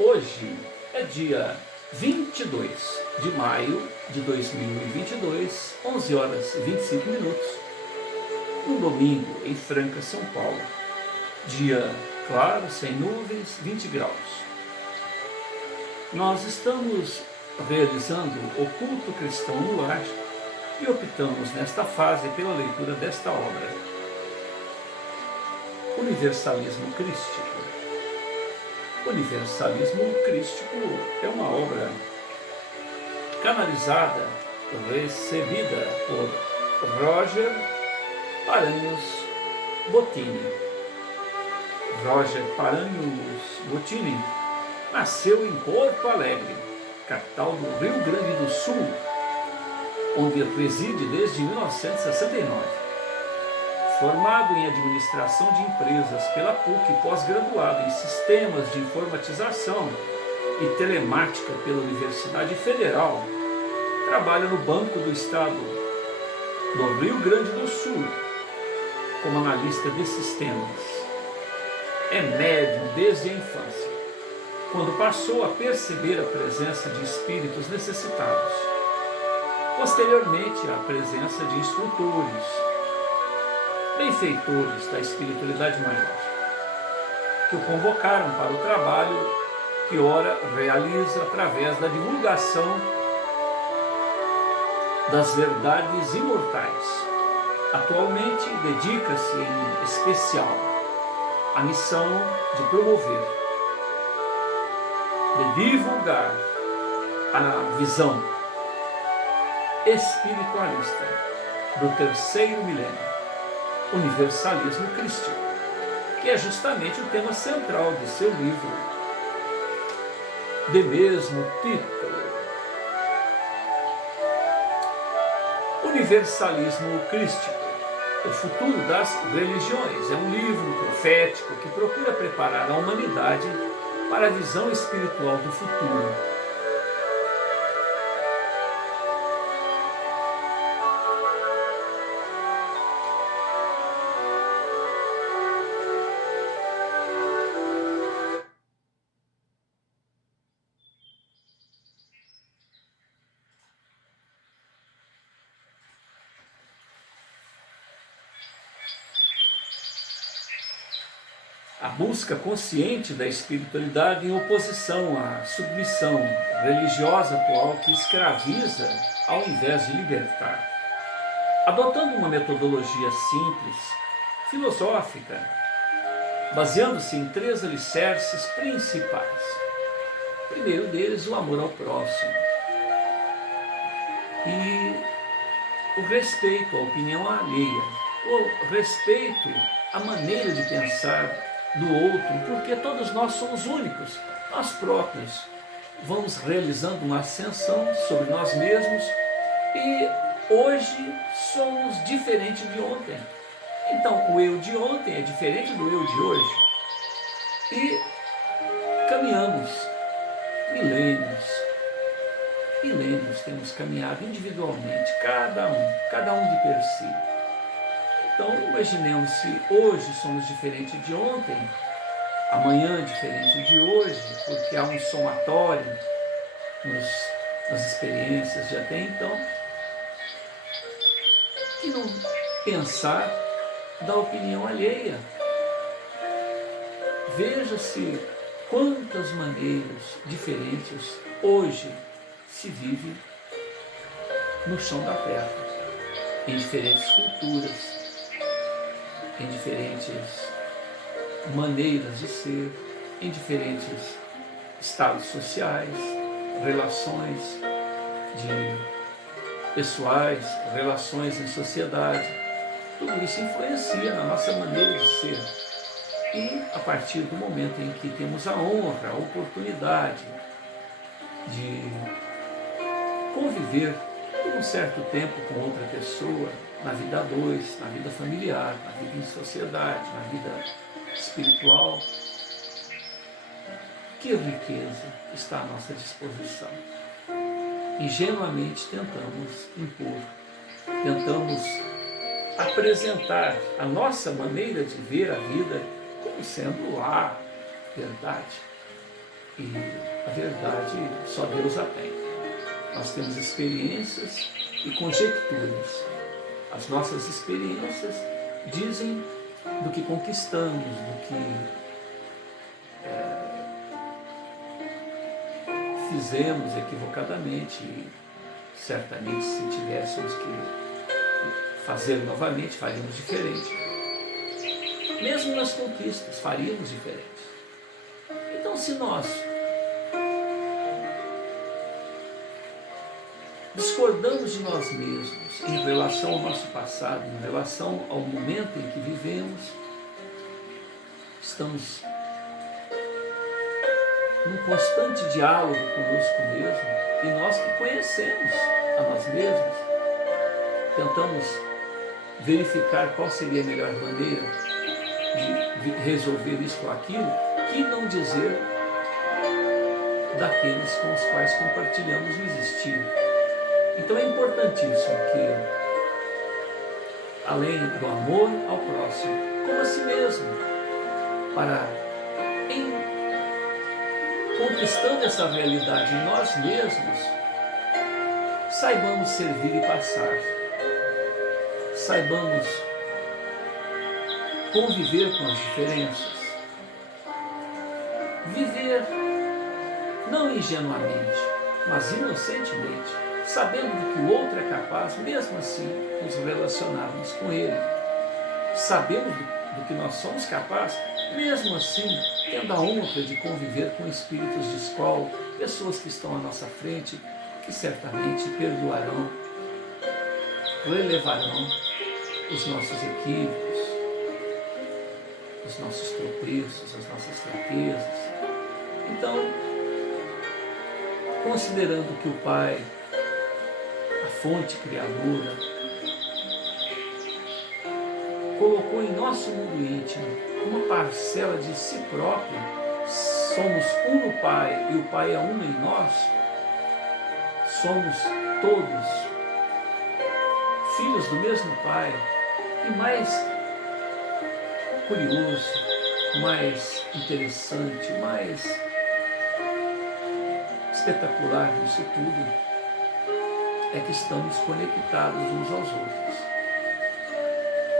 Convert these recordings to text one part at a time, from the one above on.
Hoje é dia 22 de maio de 2022, 11 horas e 25 minutos, um domingo em Franca, São Paulo. Dia claro, sem nuvens, 20 graus. Nós estamos realizando o culto cristão no lar e optamos nesta fase pela leitura desta obra, Universalismo Crístico. Universalismo Crístico é uma obra canalizada, recebida por Roger Paranhos Bottini. Roger Paranhos Bottini nasceu em Porto Alegre, capital do Rio Grande do Sul, onde reside desde 1969. Formado em Administração de Empresas pela PUC, pós-graduado em Sistemas de Informatização e Telemática pela Universidade Federal, trabalha no Banco do Estado do Rio Grande do Sul como analista de sistemas. É médium desde a infância, quando passou a perceber a presença de espíritos necessitados. Posteriormente, a presença de instrutores, benfeitores da espiritualidade maior, que o convocaram para o trabalho que ora realiza através da divulgação das verdades imortais. Atualmente dedica-se em especial à missão de promover, de divulgar a visão espiritualista do terceiro milênio, Universalismo Crístico, que é justamente o tema central de seu livro, de mesmo título. Universalismo Crístico, o futuro das religiões, é um livro profético que procura preparar a humanidade para a visão espiritual do futuro. A busca consciente da espiritualidade em oposição à submissão religiosa atual que escraviza ao invés de libertar. Adotando uma metodologia simples, filosófica, baseando-se em 3 alicerces principais. O primeiro deles, o amor ao próximo. E o respeito à opinião alheia, o respeito à maneira de pensar do outro, porque todos nós somos únicos, nós próprios vamos realizando uma ascensão sobre nós mesmos e hoje somos diferentes de ontem. Então o eu de ontem é diferente do eu de hoje e caminhamos milênios temos caminhado individualmente, cada um de per si. Então, imaginemos se hoje somos diferentes de ontem, amanhã diferente de hoje, porque há um somatório nas experiências de até então, que não pensar da opinião alheia. Veja-se quantas maneiras diferentes hoje se vive no chão da terra, em diferentes culturas, em diferentes maneiras de ser, em diferentes estados sociais, relações pessoais, relações em sociedade. Tudo isso influencia na nossa maneira de ser. E a partir do momento em que temos a honra, a oportunidade de conviver por um certo tempo com outra pessoa, na vida a dois, na vida familiar, na vida em sociedade, na vida espiritual, que riqueza está à nossa disposição. Ingenuamente tentamos impor, tentamos apresentar a nossa maneira de ver a vida como sendo a verdade. E a verdade só Deus a tem. Nós temos experiências e conjecturas. As nossas experiências dizem do que conquistamos, do que fizemos equivocadamente. E certamente, se tivéssemos que fazer novamente, faríamos diferente. Mesmo nas conquistas, faríamos diferente. Então, se nós discordamos de nós mesmos em relação ao nosso passado, em relação ao momento em que vivemos, estamos num constante diálogo conosco mesmo, e nós que conhecemos a nós mesmos, tentamos verificar qual seria a melhor maneira de resolver isso ou aquilo, que não dizer daqueles com os quais compartilhamos o existir. Então é importantíssimo que, além do amor ao próximo, como a si mesmo, para, em conquistando essa realidade em nós mesmos, saibamos servir e passar, saibamos conviver com as diferenças, viver não ingenuamente, mas inocentemente, sabendo do que o outro é capaz, mesmo assim nos relacionarmos com ele, sabendo do que nós somos capazes, mesmo assim tendo a honra de conviver com espíritos de escola, pessoas que estão à nossa frente, que certamente perdoarão, relevarão os nossos equívocos, os nossos tropeços, as nossas fraquezas. Então, considerando que o Pai, a fonte criadora, colocou em nosso mundo íntimo uma parcela de si próprio, somos um no Pai e o Pai é um em nós, somos todos filhos do mesmo Pai. E mais curioso, mais interessante, mais espetacular nisso tudo é que estamos conectados uns aos outros.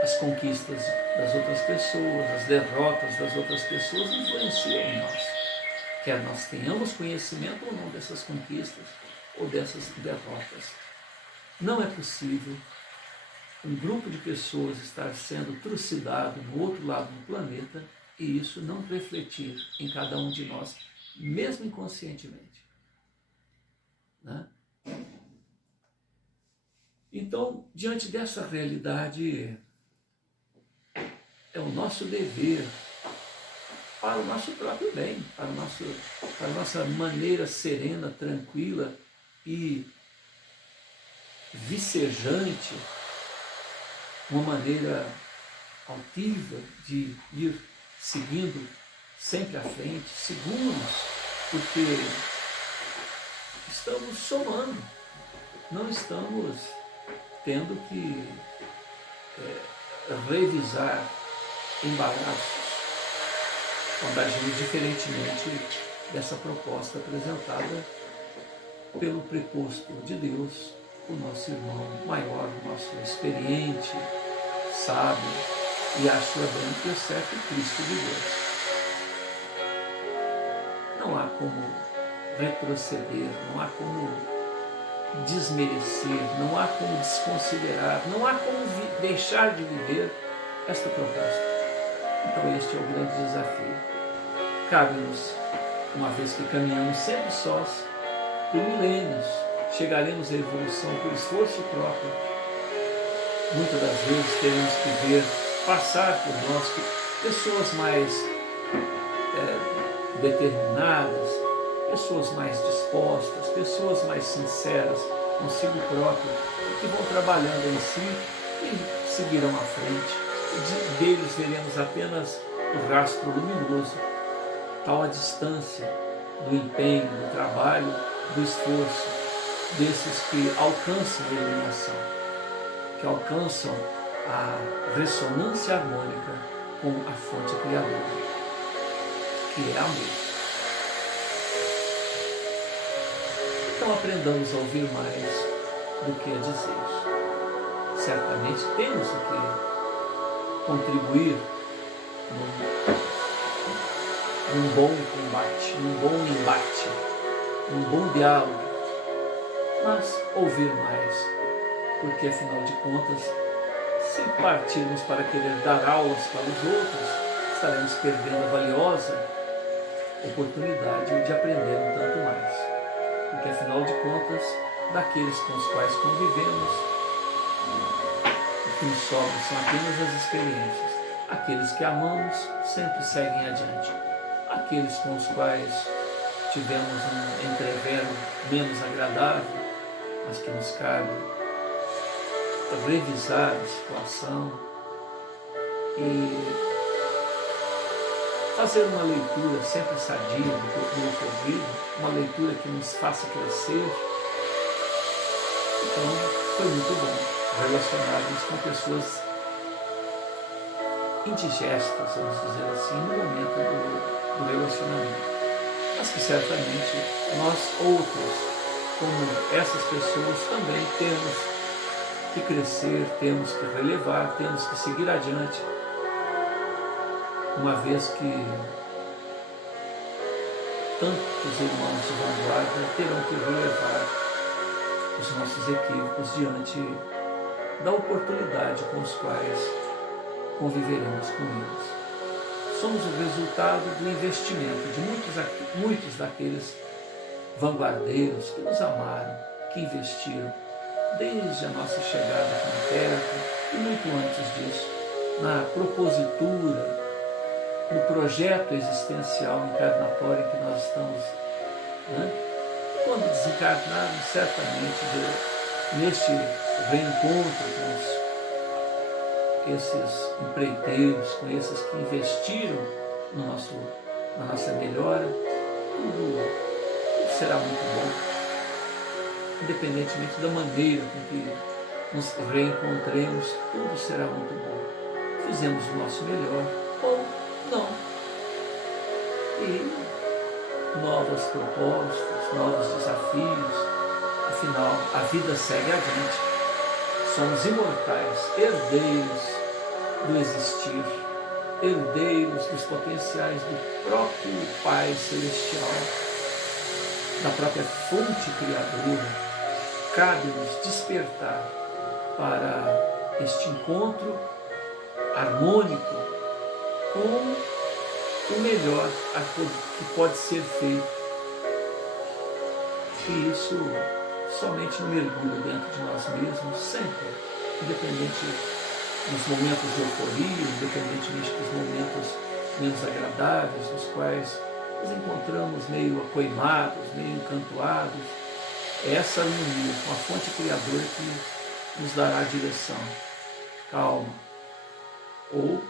As conquistas das outras pessoas, as derrotas das outras pessoas influenciam em nós. Quer nós tenhamos conhecimento ou não dessas conquistas ou dessas derrotas. Não é possível um grupo de pessoas estar sendo trucidado no outro lado do planeta e isso não refletir em cada um de nós, mesmo inconscientemente. Né? Então, diante dessa realidade, é o nosso dever, para o nosso próprio bem, para a nossa maneira serena, tranquila e vicejante, uma maneira altiva de ir seguindo sempre à frente, seguros, porque estamos somando, não estamos tendo que revisar embaraços quando agimos diferentemente dessa proposta apresentada pelo preposto de Deus, o nosso irmão maior, o nosso experiente, sábio e acho branco e certo Cristo de Deus. Não há como retroceder, não há como desmerecer, não há como desconsiderar, não há como deixar de viver esta proposta. Então este é o grande desafio. Cabe-nos, uma vez que caminhamos sempre sós, por milênios, chegaremos à evolução por esforço próprio. Muitas das vezes teremos que ver passar por nós pessoas mais determinadas, pessoas mais dispostas, pessoas mais sinceras consigo próprio, que vão trabalhando em si e seguirão à frente. Deles veremos apenas o rastro luminoso, tal a distância do empenho, do trabalho, do esforço, desses que alcançam a iluminação, que alcançam a ressonância harmônica com a fonte criadora, que é amor. Então aprendamos a ouvir mais do que a dizer. Certamente temos que contribuir num bom combate, num bom embate, num bom diálogo, mas ouvir mais, porque afinal de contas, se partirmos para querer dar aulas para os outros, estaremos perdendo a valiosa oportunidade de aprender um tanto mais. Porque afinal de contas, daqueles com os quais convivemos, o que nos sobra são apenas as experiências. Aqueles que amamos sempre seguem adiante. Aqueles com os quais tivemos um entrevero menos agradável, mas que nos cabe revisar a situação e fazer uma leitura sempre sadia do ocorrido, uma leitura que nos faça crescer. Então, foi muito bom relacionarmos com pessoas indigestas, vamos dizer assim, no momento do relacionamento. Mas que certamente nós outros, como essas pessoas, também temos que crescer, temos que relevar, temos que seguir adiante, uma vez que tantos irmãos de vanguarda terão que relevar os nossos equívocos diante da oportunidade com os quais conviveremos com eles. Somos o resultado do investimento de muitos daqueles vanguardeiros que nos amaram, que investiram desde a nossa chegada aqui na Terra e muito antes disso, na propositura, no projeto existencial encarnatório em que nós estamos, quando desencarnarmos, certamente neste reencontro com esses empreiteiros, com esses que investiram na nossa melhora, tudo será muito bom, independentemente da maneira com que nos reencontremos, tudo será muito bom. Fizemos o nosso melhor ou não. E novas propostas, novos desafios, afinal, a vida segue adiante. Somos imortais, herdeiros do existir, herdeiros dos potenciais do próprio Pai Celestial, da própria fonte criadora. Cabe-nos despertar para este encontro harmônico com o melhor que pode ser feito. E isso somente no mergulho dentro de nós mesmos, sempre, independente dos momentos de euforia, independentemente dos momentos menos agradáveis, nos quais nos encontramos meio acoimados, meio encantoados. É essa harmonia com a fonte criadora que nos dará a direção. Calma. Ou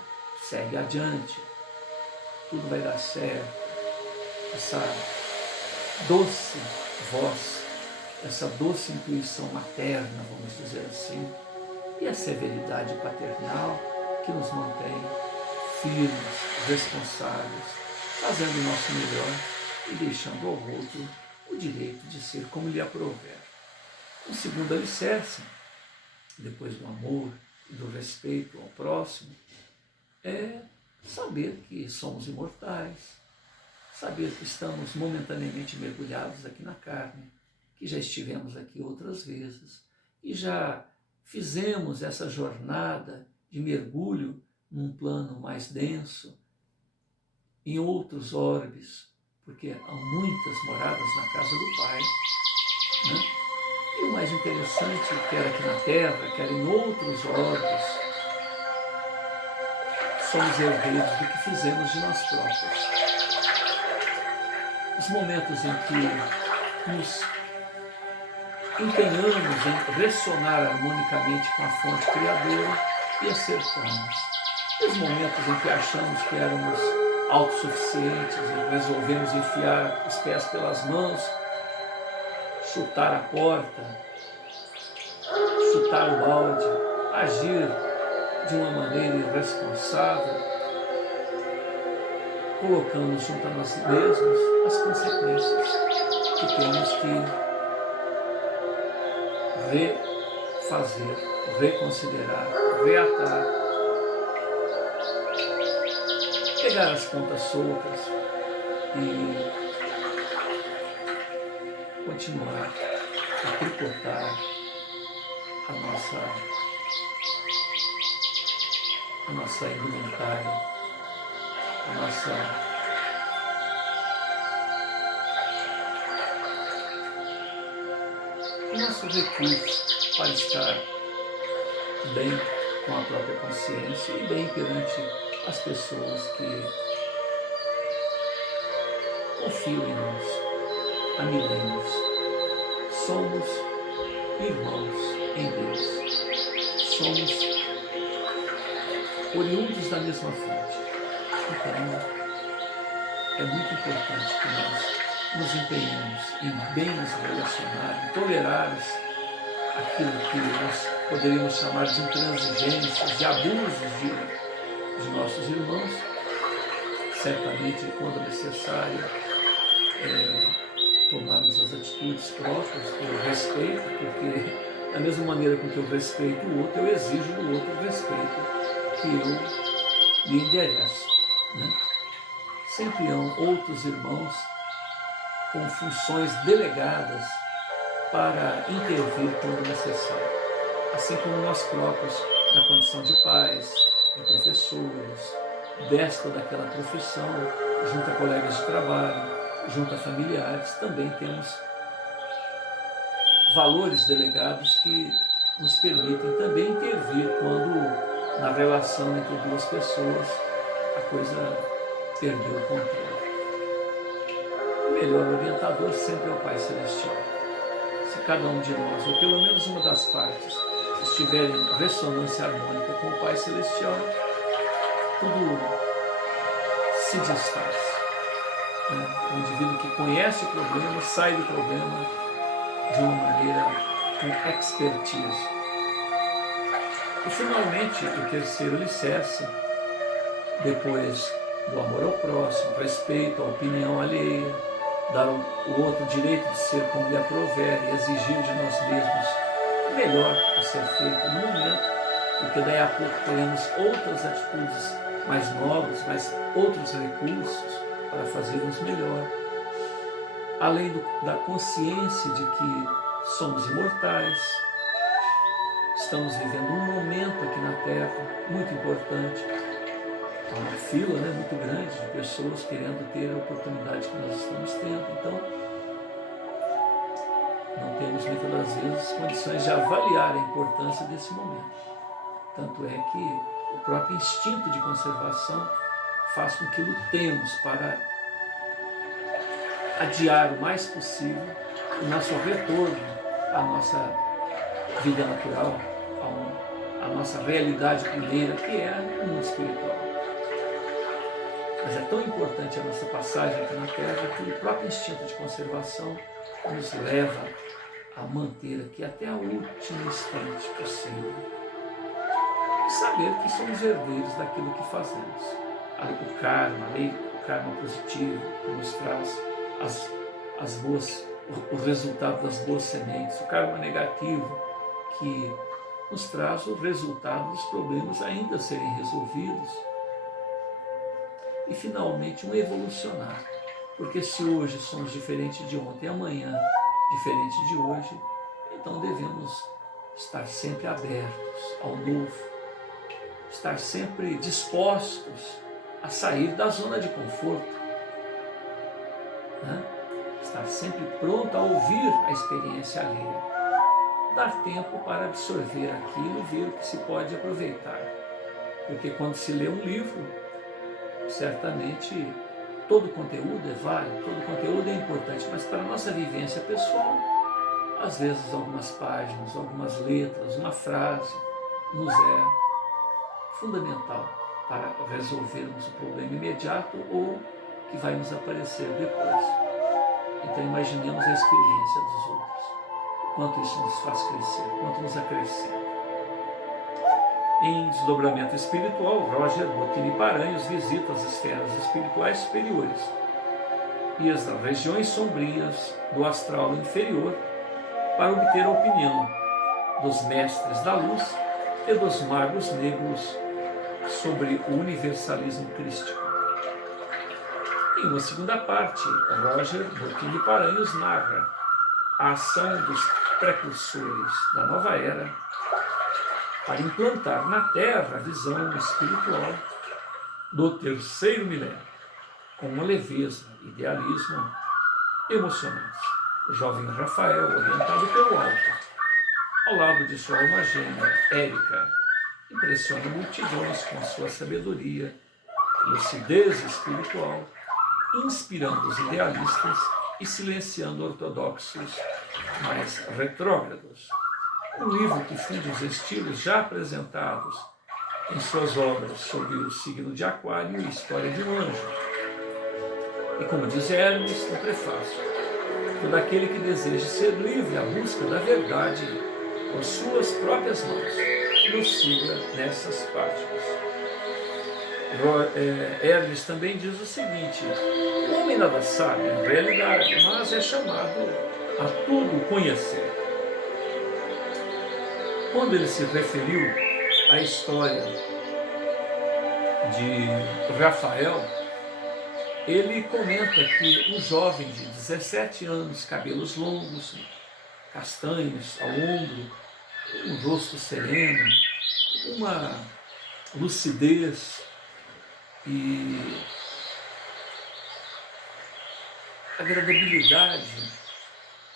segue adiante. Tudo vai dar certo. Essa doce voz, essa doce intuição materna, vamos dizer assim, e a severidade paternal que nos mantém firmes, responsáveis, fazendo o nosso melhor e deixando ao outro o direito de ser como lhe aprouver. Um segundo alicerce, depois do amor e do respeito ao próximo, é saber que somos imortais, saber que estamos momentaneamente mergulhados aqui na carne, que já estivemos aqui outras vezes e já fizemos essa jornada de mergulho num plano mais denso, em outros orbes, porque há muitas moradas na casa do Pai, né? E o mais interessante, quer aqui na Terra, quer em outros orbes, somos herdeiros do que fizemos de nós próprios. Os momentos em que nos empenhamos em ressonar harmonicamente com a fonte criadora e acertamos. E os momentos em que achamos que éramos autossuficientes e resolvemos enfiar os pés pelas mãos, chutar a porta, chutar o balde, agir de uma maneira irresponsável, colocamos junto a nós mesmos as consequências que temos que refazer, reconsiderar, reatar, pegar as pontas soltas e continuar a tricotar a nossa indumentária, o nosso recurso para estar bem com a própria consciência e bem perante as pessoas que confiam em nós há milênios. Somos irmãos em Deus. Somos oriundos da mesma fonte. Então, é muito importante que nós nos empenhemos em bem nos relacionar, em tolerar aquilo que nós poderíamos chamar de intransigências, de abusos de nossos irmãos, certamente quando necessário tomarmos as atitudes próprias pelo respeito, porque da mesma maneira com que eu respeito o outro, eu exijo do outro o respeito que eu lhe endereço. Né? Sempre há outros irmãos com funções delegadas para intervir quando necessário, assim como nós próprios, na condição de pais, de professores, desta ou daquela profissão, junto a colegas de trabalho, junto a familiares, também temos valores delegados que nos permitem também intervir quando, na relação entre duas pessoas, a coisa perdeu o controle. O melhor orientador sempre é o Pai Celestial. Se cada um de nós, ou pelo menos uma das partes, estiver em ressonância harmônica com o Pai Celestial, tudo se desfaz. O indivíduo que conhece o problema sai do problema de uma maneira com expertise. E finalmente, o terceiro alicerce, depois do amor ao próximo, respeito à opinião alheia, dar ao outro o direito de ser como lhe aprouver e exigir de nós mesmos o melhor a ser feito no momento, porque daí a pouco teremos outras atitudes mais nobres, mais outros recursos para fazermos melhor. Além da consciência de que somos imortais, estamos vivendo um momento aqui na Terra muito importante. Há uma fila muito grande de pessoas querendo ter a oportunidade que nós estamos tendo. Então, não temos muitas das vezes condições de avaliar a importância desse momento. Tanto é que o próprio instinto de conservação faz com que lutemos para adiar o mais possível o nosso retorno à nossa vida natural, à nossa realidade primeira, que é o mundo espiritual. Mas é tão importante a nossa passagem aqui na Terra que o próprio instinto de conservação nos leva a manter aqui até o último instante possível. E saber que somos herdeiros daquilo que fazemos. O karma, a lei, o karma positivo, que nos traz o resultado das boas sementes, o karma negativo, que nos traz o resultado dos problemas ainda a serem resolvidos. E finalmente um evolucionar, porque se hoje somos diferentes de ontem, amanhã diferente de hoje, então devemos estar sempre abertos ao novo, estar sempre dispostos a sair da zona de conforto, estar sempre pronto a ouvir a experiência alheia, dar tempo para absorver aquilo e ver o que se pode aproveitar, porque quando se lê um livro, certamente todo conteúdo é válido, todo conteúdo é importante, mas para a nossa vivência pessoal, às vezes algumas páginas, algumas letras, uma frase nos é fundamental para resolvermos o problema imediato ou que vai nos aparecer depois. Então imaginemos a experiência dos outros, quanto isso nos faz crescer, quanto nos acrescenta. Em Desdobramento Espiritual, Roger Botini Paranhos visita as esferas espirituais superiores e as regiões sombrias do astral inferior para obter a opinião dos mestres da luz e dos magos negros sobre o universalismo crístico. Em uma segunda parte, Roger Burkin de Paranhos narra a ação dos precursores da nova era para implantar na Terra a visão espiritual do terceiro milênio, com uma leveza, idealismo emocionante. O jovem Rafael, orientado pelo alto, ao lado de sua alma gêmea, Érica, impressiona multidões com sua sabedoria, lucidez espiritual, inspirando os idealistas e silenciando ortodoxos mais retrógrados. Um livro que funde os estilos já apresentados em suas obras sobre o signo de Aquário e História de um Anjo. E como diz Hermes no prefácio, todo aquele que deseja ser livre à busca da verdade por suas próprias mãos, nos siga nessas páginas. Hermes também diz o seguinte: o homem nada sabe, em realidade, mas é chamado a tudo conhecer. Quando ele se referiu à história de Rafael, ele comenta que um jovem de 17 anos, cabelos longos, castanhos ao ombro, um rosto sereno, uma lucidez e agradabilidade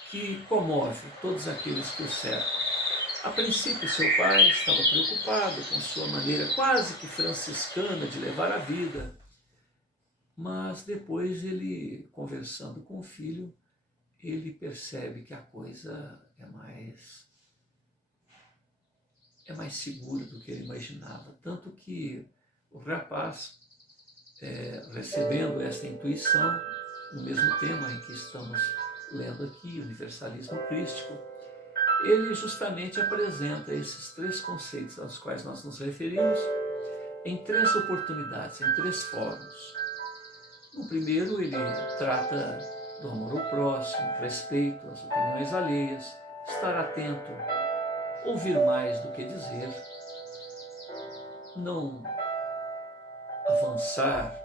que comove todos aqueles que o cercam. A princípio, seu pai estava preocupado com sua maneira quase que franciscana de levar a vida, mas depois ele, conversando com o filho, ele percebe que a coisa é mais segura do que ele imaginava. Tanto que o rapaz, recebendo essa intuição, no mesmo tema em que estamos lendo aqui, universalismo crístico, ele justamente apresenta esses três conceitos aos quais nós nos referimos em três oportunidades, em três fóruns. No primeiro, ele trata do amor ao próximo, respeito às opiniões alheias, estar atento, ouvir mais do que dizer, não avançar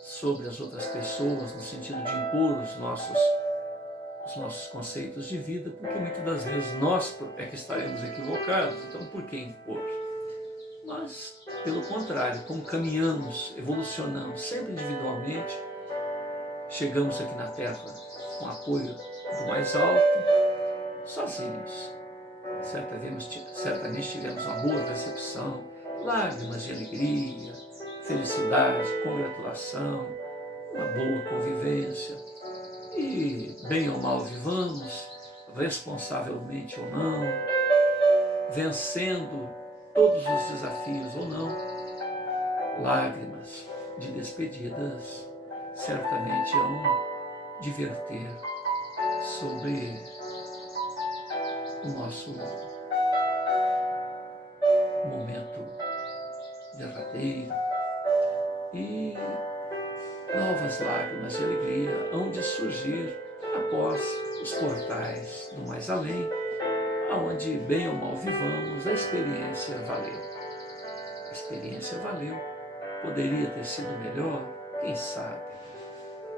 sobre as outras pessoas no sentido de impor os nossos conceitos de vida, porque muitas das vezes nós é que estaremos equivocados, então por que impor? Mas, pelo contrário, como caminhamos, evolucionamos sempre individualmente, chegamos aqui na Terra com apoio do mais alto, sozinhos. Certamente tivemos uma boa recepção, lágrimas de alegria, felicidade, congratulação, uma boa convivência. E, bem ou mal vivamos, responsavelmente ou não, vencendo todos os desafios ou não, lágrimas de despedidas certamente hão de verter sobre o nosso momento derradeiro, e novas lágrimas de alegria hão de surgir após os portais do mais além, aonde, bem ou mal vivamos, a experiência valeu. A experiência valeu. Poderia ter sido melhor? Quem sabe?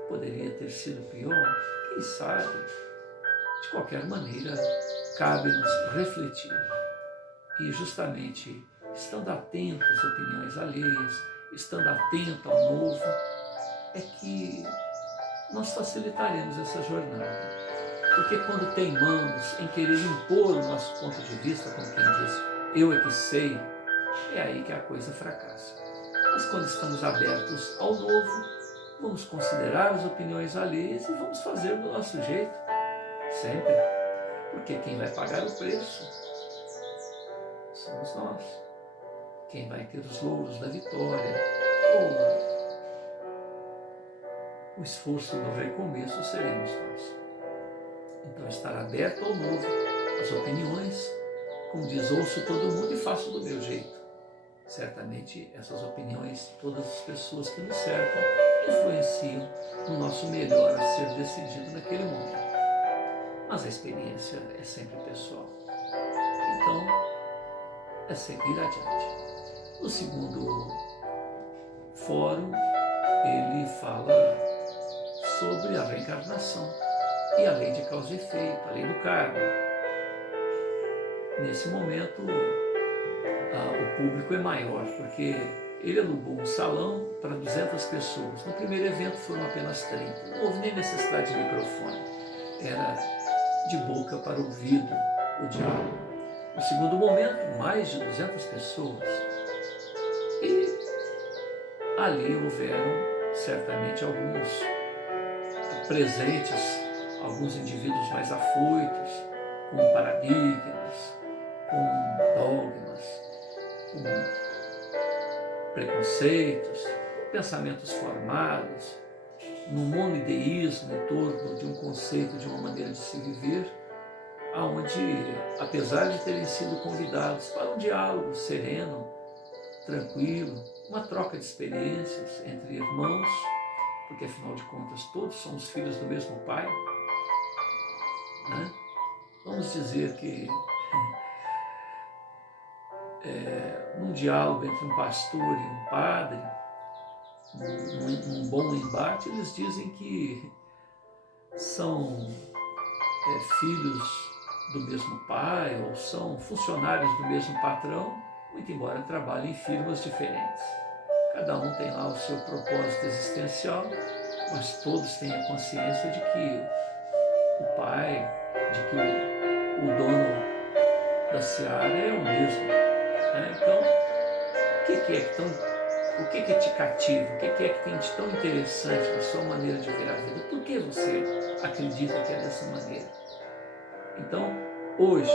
Poderia ter sido pior? Quem sabe? De qualquer maneira, cabe-nos refletir. E justamente, estando atento às opiniões alheias, estando atento ao novo, é que nós facilitaremos essa jornada. Porque quando teimamos em querer impor o nosso ponto de vista, como quem diz, eu é que sei, é aí que a coisa fracassa. Mas quando estamos abertos ao novo, vamos considerar as opiniões alheias e vamos fazer do nosso jeito, sempre. Porque quem vai pagar o preço somos nós. Quem vai ter os louros da vitória ou o esforço do recomeço seremos nós. Então, estar aberto ao novo, às opiniões, como diz, ouço todo mundo e faço do meu jeito. Certamente, essas opiniões, todas as pessoas que nos cercam, influenciam no nosso melhor a ser decidido naquele momento. Mas a experiência é sempre pessoal. é seguir adiante. No segundo fórum, ele fala sobre a reencarnação e a lei de causa e efeito, a lei do karma. Nesse momento, o público é maior, porque ele alugou um salão para 200 pessoas. No primeiro evento foram apenas 30. Não houve nem necessidade de microfone. Era de boca para ouvido o diálogo. No segundo momento, mais de 200 pessoas. E ali houveram certamente alguns presentes, alguns indivíduos mais afoitos, com paradigmas, com dogmas, com preconceitos, com pensamentos formados, num monoideísmo em torno de um conceito, de uma maneira de se viver, aonde, apesar de terem sido convidados para um diálogo sereno, tranquilo, uma troca de experiências entre irmãos, porque afinal de contas todos somos filhos do mesmo pai, né? Vamos dizer que num diálogo entre um pastor e um padre, num bom embate, eles dizem que são filhos do mesmo pai ou são funcionários do mesmo patrão, muito embora trabalhem em firmas diferentes. Cada um tem lá o seu propósito existencial, mas todos têm a consciência de que o pai, de que o dono da seara é o mesmo. Então, o que te cativa? O que é que tem de tão interessante na sua maneira de ver a vida? Por que você acredita que é dessa maneira? Então, hoje,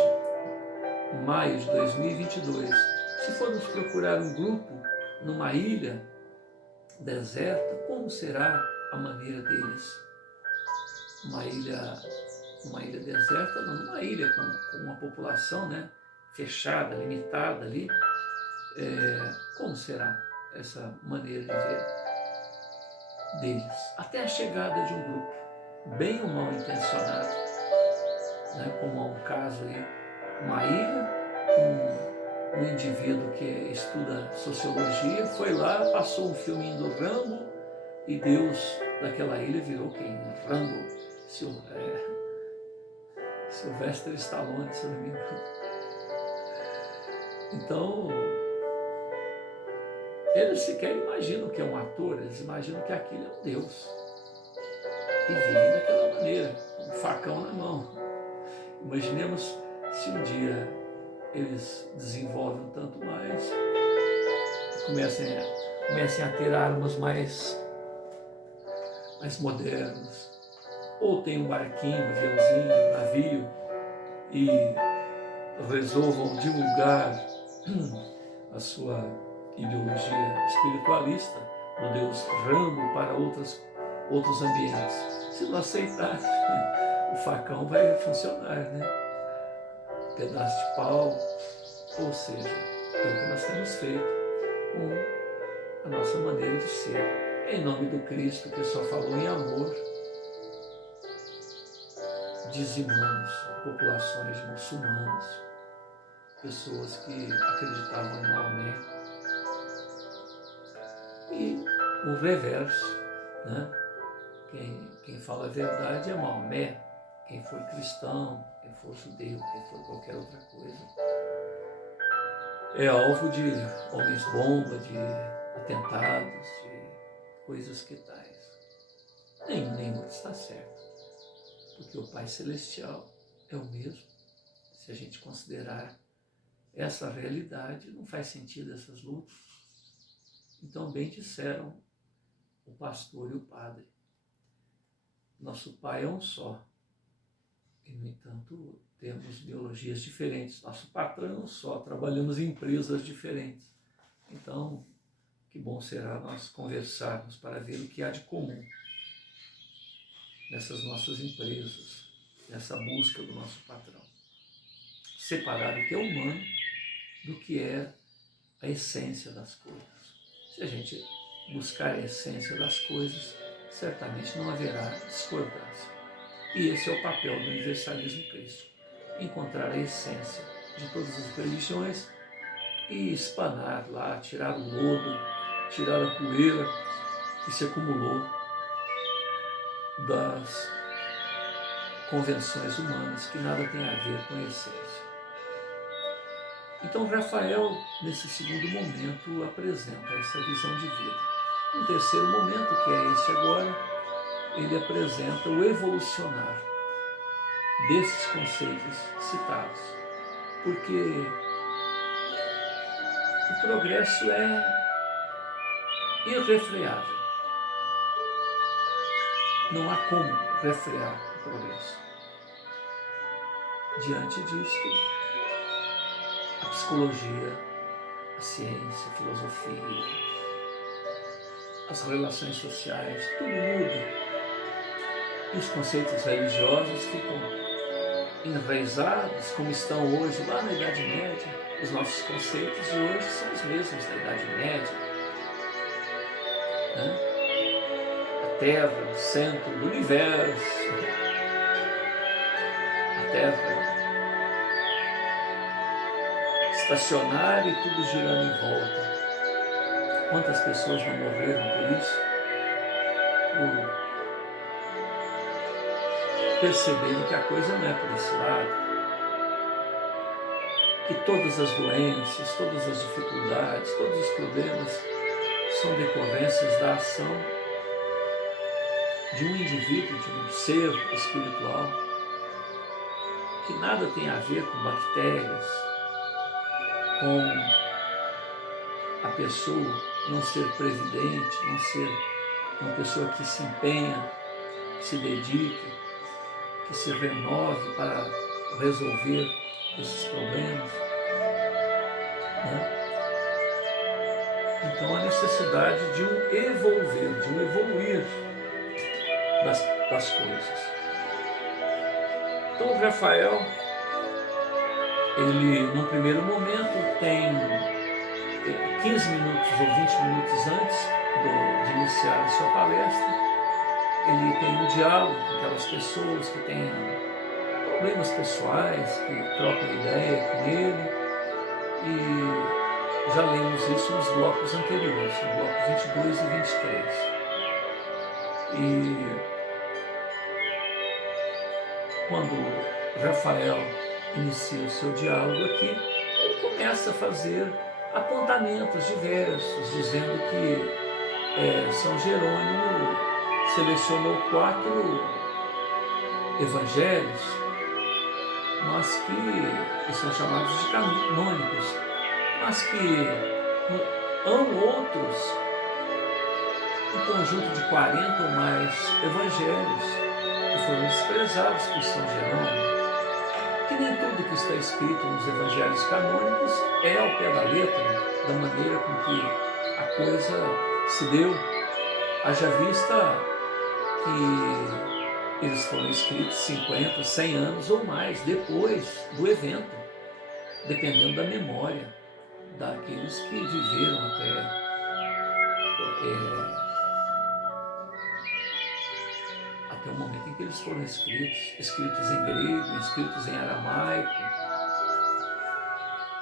maio de 2022, se formos procurar um grupo numa ilha deserta, como será a maneira deles? Uma ilha deserta, não, uma ilha com uma população, né, fechada, limitada ali. Como será essa maneira de ver deles? Até a chegada de um grupo, bem ou mal intencionado, né, como há um caso aí, uma ilha, um indivíduo que estuda sociologia, foi lá, passou um filminho do Rambo e Deus daquela ilha virou quem? Rambo, Sylvester Stallone, se não me engano. Então, eles sequer imaginam que é um ator, eles imaginam que aquilo é um Deus. E vivem daquela maneira, com um facão na mão. Imaginemos se um dia eles desenvolvem um tanto mais, comecem a ter armas mais modernas, ou tem um barquinho, um aviãozinho, um navio, e resolvam divulgar a sua ideologia espiritualista do Deus Rambo para outros ambientes. Se não aceitar, o facão vai funcionar, né? Pedaço de pau, ou seja, é o que nós temos feito com a nossa maneira de ser. Em nome do Cristo, que só falou em amor, dizimamos populações de muçulmanos, pessoas que acreditavam em Maomé. E o reverso, né? Quem fala a verdade é Maomé. Quem for cristão, quem for judeu, quem for qualquer outra coisa, é alvo de homens-bomba, de atentados, de coisas que tais. Nenhum outro está certo, porque o Pai Celestial é o mesmo. Se a gente considerar essa realidade, não faz sentido essas lutas. Então, bem disseram o pastor e o padre. Nosso Pai é um só. E, no entanto, temos biologias diferentes. Nosso patrão é um só, trabalhamos em empresas diferentes. Então, que bom será nós conversarmos para ver o que há de comum nessas nossas empresas, nessa busca do nosso patrão. Separar o que é humano do que é a essência das coisas. Se a gente buscar a essência das coisas, certamente não haverá discordância. E esse é o papel do universalismo crístico, encontrar a essência de todas as religiões e espanar lá, tirar o lodo, tirar a poeira que se acumulou das convenções humanas, que nada tem a ver com a essência. Então Rafael, nesse segundo momento, apresenta essa visão de vida. No terceiro momento, que é esse agora, ele apresenta o evolucionar desses conceitos citados, porque o progresso é irrefreável. Não há como refrear o progresso. Diante disto, a psicologia, a ciência, a filosofia, as relações sociais, tudo muda. E os conceitos religiosos ficam enraizados, como estão hoje, lá na Idade Média. Os nossos conceitos de hoje são os mesmos da Idade Média. Né? A Terra, o centro do universo. A Terra estacionária e tudo girando em volta. Quantas pessoas não morreram por isso? Por perceberem que a coisa não é por esse lado. Que todas as doenças, todas as dificuldades, todos os problemas são decorrências da ação de um indivíduo, de um ser espiritual, que nada tem a ver com bactérias, com a pessoa não ser previdente, não ser uma pessoa que se empenha, que se dedique, que se renove para resolver esses problemas. Né? Então a necessidade de um evoluir, de um evoluir das coisas. Então Rafael, ele num primeiro momento tem 15 minutos ou 20 minutos antes de iniciar a sua palestra, ele tem um diálogo com aquelas pessoas que têm problemas pessoais, que trocam ideia com ele, e já lemos isso nos blocos anteriores, no bloco 22 e 23. E quando Rafael inicia o seu diálogo aqui, ele começa a fazer apontamentos diversos, dizendo que São Jerônimo selecionou 4 evangelhos, mas que são chamados de canônicos, mas que há outros, um conjunto de 40 ou mais evangelhos que foram desprezados por São Jerônimo, que nem tudo que está escrito nos evangelhos canônicos é ao pé da letra, da maneira com que a coisa se deu, haja vista que eles foram escritos 50, 100 anos ou mais depois do evento, dependendo da memória daqueles que viveram até o momento em que eles foram escritos em grego, escritos em aramaico.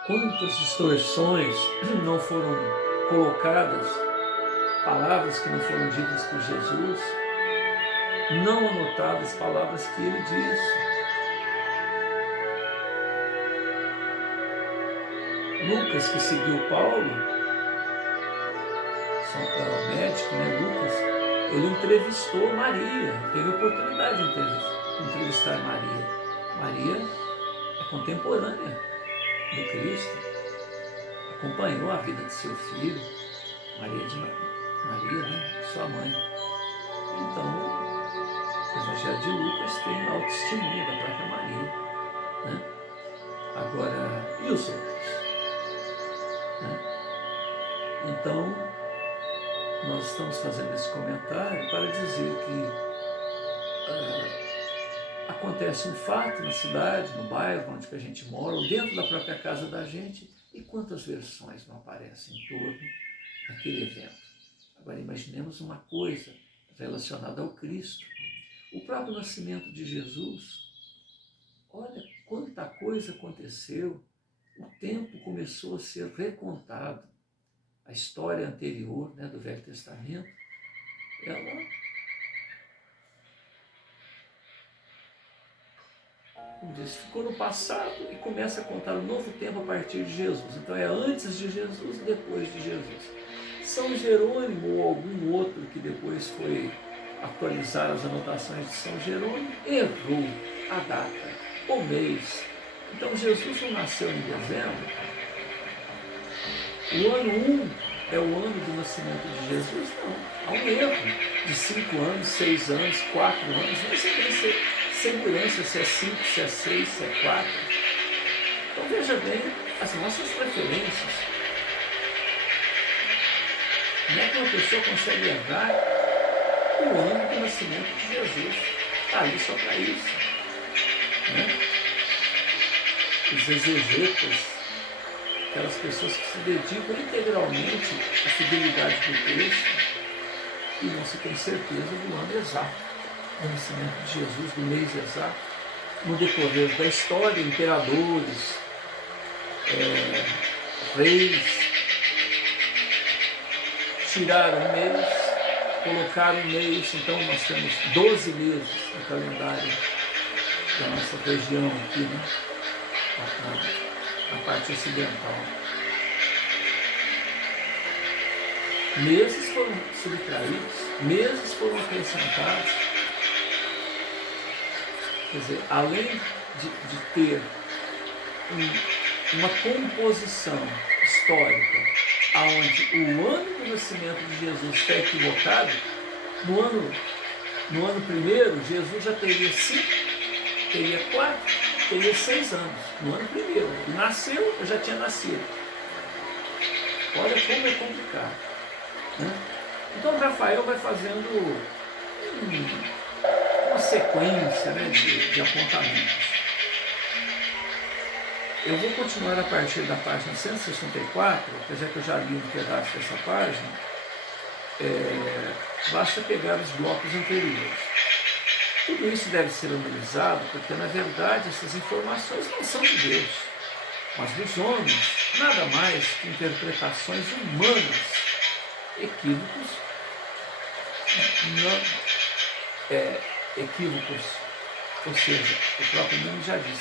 Quantas distorções não foram colocadas, palavras que não foram ditas por Jesus, não anotadas, palavras que ele disse. Lucas, que seguiu Paulo, o médico, né, Lucas, ele entrevistou Maria, teve a oportunidade de entrevistar Maria. Maria é contemporânea do Cristo, acompanhou a vida de seu filho, Maria, né, sua mãe. Então, o Evangelho de Lucas tem lá o testemunho da própria Maria. Né? Agora, e os outros? Né? Então, nós estamos fazendo esse comentário para dizer que acontece um fato na cidade, no bairro onde a gente mora, ou dentro da própria casa da gente, e quantas versões não aparecem em torno daquele evento. Agora imaginemos uma coisa relacionada ao Cristo. O próprio nascimento de Jesus, olha quanta coisa aconteceu o tempo começou a ser recontado. A história anterior, né, do Velho Testamento, ela, como diz, ficou no passado e começa a contar um novo tempo a partir de Jesus. Então é antes de Jesus e depois de Jesus. São Jerônimo ou algum outro que depois foi atualizar as anotações de São Jerônimo errou a data, o mês. Então Jesus não nasceu em dezembro. O ano 1 é o ano do nascimento de Jesus? Não. Há um erro de 5 anos, 6 anos, 4 anos. Não sei nem segurança se é 5, se é 6, se é 4. Então veja bem as nossas preferências. Como é que uma pessoa consegue errar o ano do nascimento de Jesus? Está ali só para isso. Né? Os exegetas, aquelas pessoas que se dedicam integralmente à fidelidade do texto e não se tem certeza do ano exato do nascimento de Jesus, do mês exato. No decorrer da história, imperadores, reis, tiraram um mês, colocaram um mês, então nós temos 12 meses no calendário da nossa região aqui, né? Na parte ocidental. Meses foram subtraídos, meses foram acrescentados. Quer dizer, além de ter uma composição histórica onde o ano do nascimento de Jesus está equivocado, no ano primeiro, Jesus já teria 5, teria 4, teria 6 anos. No ano primeiro. E nasceu, eu já tinha nascido. Olha como é complicado. Né? Então Rafael vai fazendo uma sequência, né, de apontamentos. Eu vou continuar a partir da página 164, apesar que eu já li um pedaço dessa página, basta pegar os blocos anteriores. Tudo isso deve ser analisado porque, na verdade, essas informações não são de Deus, mas dos homens, nada mais que interpretações humanas, equívocos, equívocos, ou seja, o próprio nome já diz,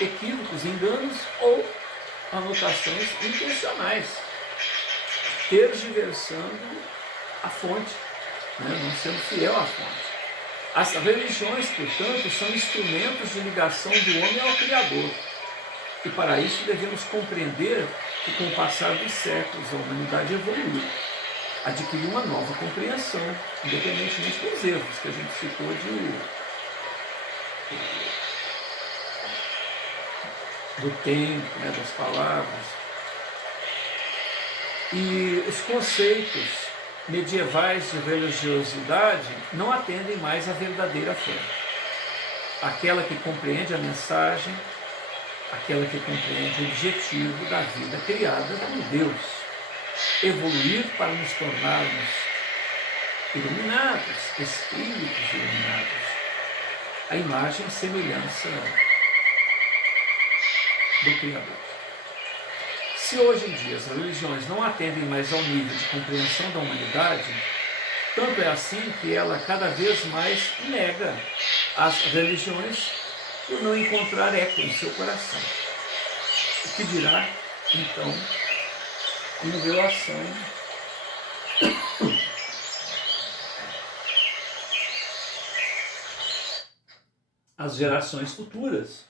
equívocos, enganos ou anotações intencionais, tergiversando a fonte, né? Não sendo fiel à fonte. As religiões, portanto, são instrumentos de ligação do homem ao Criador. E para isso devemos compreender que, com o passar dos séculos, a humanidade evoluiu, adquiriu uma nova compreensão, independentemente dos erros que a gente citou do tempo, né, das palavras. E os conceitos medievais de religiosidade não atendem mais à verdadeira fé. Aquela que compreende a mensagem, aquela que compreende o objetivo da vida criada por Deus. Evoluir para nos tornarmos iluminados, espíritos iluminados, a imagem e semelhança do Criador. Se hoje em dia as religiões não atendem mais ao nível de compreensão da humanidade, tanto é assim que ela cada vez mais nega as religiões por não encontrar eco em seu coração. O que dirá, então, em relação às gerações futuras?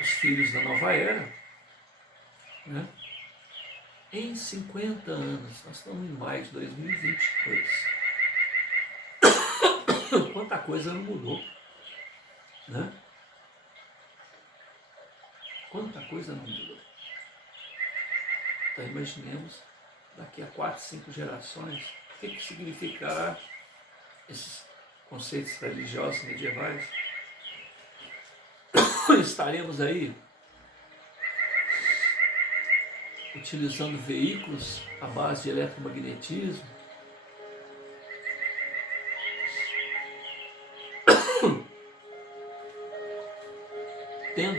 Os filhos da nova era, né? Em 50 anos, nós estamos em maio de 2022. Quanta coisa não mudou, né? Quanta coisa não mudou. Então imaginemos, daqui a 4, 5 gerações, o que significará esses conceitos religiosos medievais? Estaremos aí utilizando veículos à base de eletromagnetismo,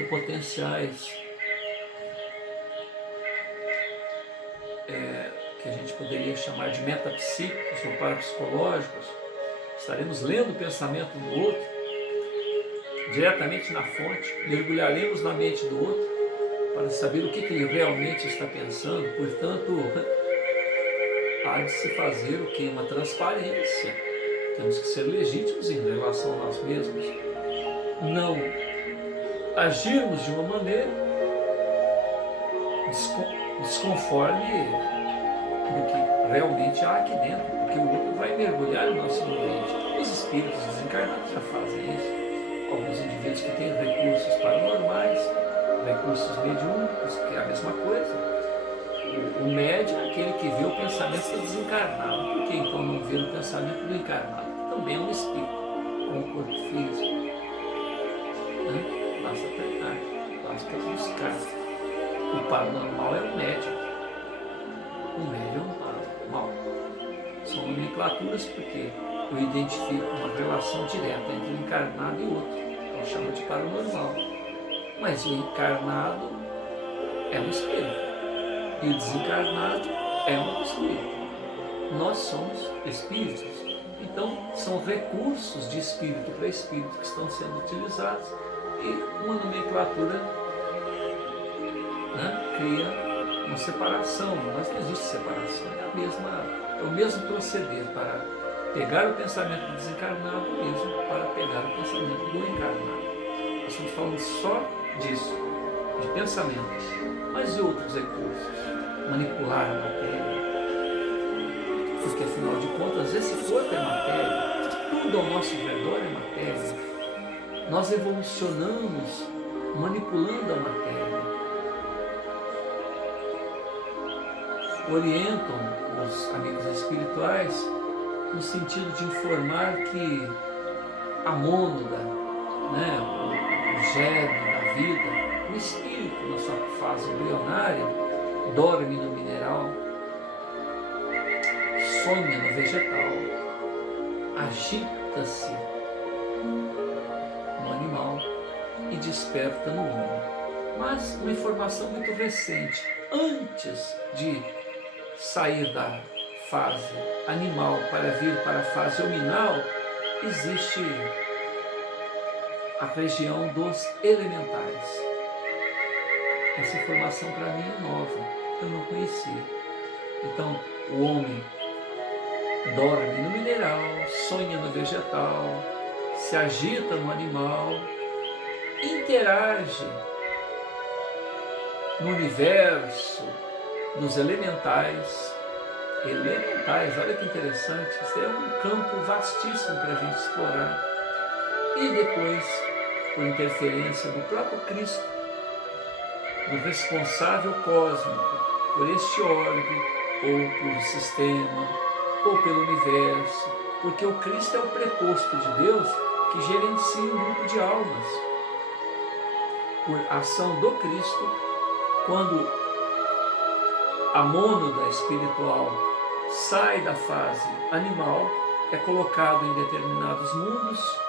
potenciais que a gente poderia chamar de metapsíquicos ou parapsicológicos. Estaremos lendo o pensamento do outro, diretamente na fonte, mergulharemos na mente do outro para saber o que ele realmente está pensando. Portanto, há de se fazer o que? Uma transparência. Temos que ser legítimos em relação a nós mesmos. Não agirmos de uma maneira desconforme do que realmente há aqui dentro, porque o outro vai mergulhar no nosso ambiente. Os espíritos desencarnados já fazem isso. Alguns indivíduos que têm recursos paranormais, recursos mediúnicos, que é a mesma coisa. O médium é aquele que vê o pensamento do desencarnado. Por que então não vê o pensamento do encarnado? Também é um espírito, com o corpo físico. Basta treinar, basta buscar. O paranormal é o médium. O médium é um paranormal. São nomenclaturas porque eu identifico uma relação direta entre o encarnado e o outro. Então chama de paranormal. Mas o encarnado é um espírito. E o desencarnado é um espírito. Nós somos espíritos. Então são recursos de espírito para espírito que estão sendo utilizados. E uma nomenclatura cria uma separação, mas não existe separação, é o mesmo proceder para pegar o pensamento do desencarnado mesmo para pegar o pensamento do encarnado. Nós estamos falando só disso, de pensamentos, mas e outros recursos? Manipular a matéria, porque afinal de contas esse corpo é matéria, tudo ao nosso redor é matéria. Nós evolucionamos manipulando a matéria. Orientam os amigos espirituais no sentido de informar que a mônada, o germe da vida, o espírito na sua fase embrionária, dorme no mineral, sonha no vegetal, agita-se no animal e desperta no homem. Mas uma informação muito recente, antes de sair da fase animal para vir para a fase hominal, existe a região dos elementais. Essa informação para mim é nova, eu não conhecia. Então, o homem dorme no mineral, sonha no vegetal, se agita no animal, interage no universo dos elementais. Olha que interessante, isso é um campo vastíssimo para a gente explorar. E depois, por interferência do próprio Cristo, do responsável cósmico, por este orbe, ou por sistema, ou pelo universo, porque o Cristo é o preposto de Deus que gerencia um grupo de almas. Por ação do Cristo, quando a mônada espiritual sai da fase animal, é colocado em determinados mundos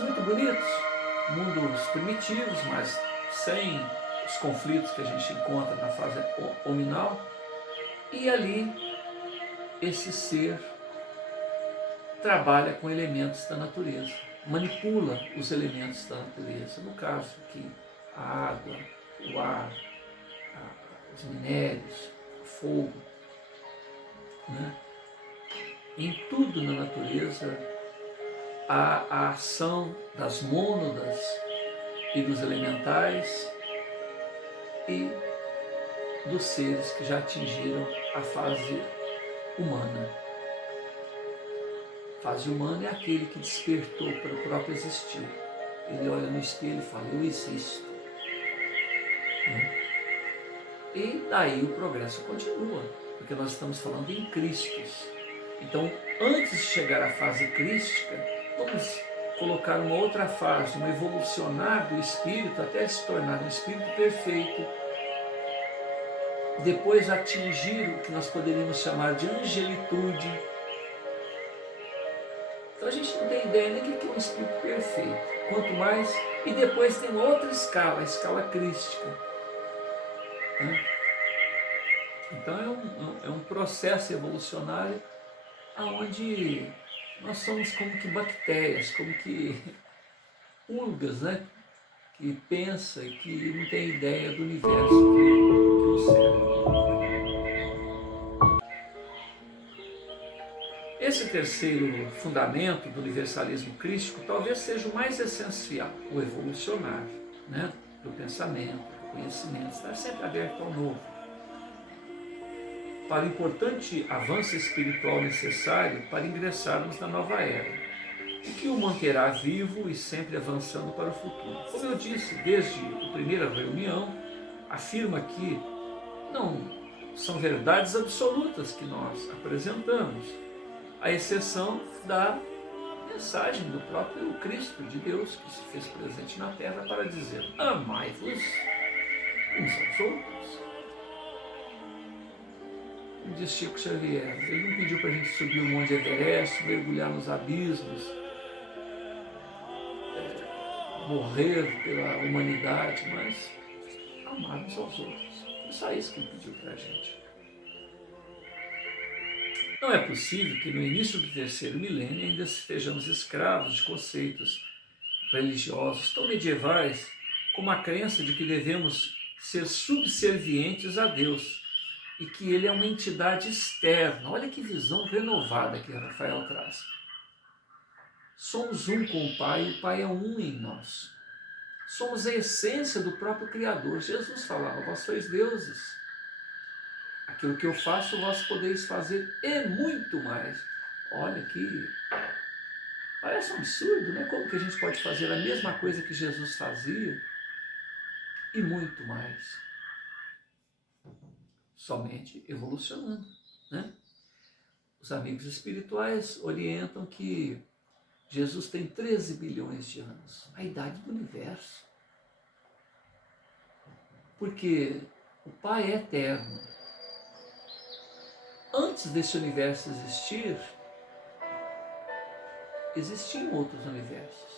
muito bonitos, mundos primitivos, mas sem os conflitos que a gente encontra na fase hominal, e ali esse ser trabalha com elementos da natureza, manipula os elementos da natureza, no caso aqui a água, o ar, os minérios, o fogo. Em tudo na natureza há a ação das mônadas e dos elementais e dos seres que já atingiram a fase humana. A fase humana é aquele que despertou para o próprio existir. Ele olha no espelho e fala, eu existo. E daí o progresso continua, porque nós estamos falando em Cristos. Então, antes de chegar à fase crística, vamos colocar uma outra fase, um evolucionar do espírito até se tornar um espírito perfeito, depois atingir o que nós poderíamos chamar de angelitude. Então a gente não tem ideia nem do que é um espírito perfeito. quanto mais, e depois tem outra escala, a escala crística, né? Então é um processo evolucionário onde nós somos como que bactérias, como que pulgas, né? Que pensa e que não tem ideia do universo que o cerca. Esse terceiro fundamento do universalismo crístico talvez seja o mais essencial, o evolucionar, né? Do pensamento, do conhecimento, estar sempre aberto ao novo, para o importante avanço espiritual necessário para ingressarmos na nova era, o que o manterá vivo e sempre avançando para o futuro. Como eu disse desde a primeira reunião, afirma que não são verdades absolutas que nós apresentamos, à exceção da mensagem do próprio Cristo de Deus, que se fez presente na terra para dizer: amai-vos uns aos outros. Como diz Chico Xavier, ele não pediu para a gente subir o Monte Everest, mergulhar nos abismos, morrer pela humanidade, mas amar uns aos outros. É só isso que ele pediu para a gente. Não é possível que no início do terceiro milênio ainda estejamos escravos de conceitos religiosos tão medievais como a crença de que devemos ser subservientes a Deus e que Ele é uma entidade externa. Olha que visão renovada que Rafael traz. Somos um com o Pai é um em nós. Somos a essência do próprio Criador. Jesus falava: vós sois deuses. Aquilo que eu faço, vós podeis fazer e muito mais. Olha que parece um absurdo, né? Como que a gente pode fazer a mesma coisa que Jesus fazia e muito mais? Somente evolucionando, né? Os amigos espirituais orientam que Jesus tem 13 bilhões de anos, a idade do universo. Porque o Pai é eterno. Antes desse universo existir, existiam outros universos.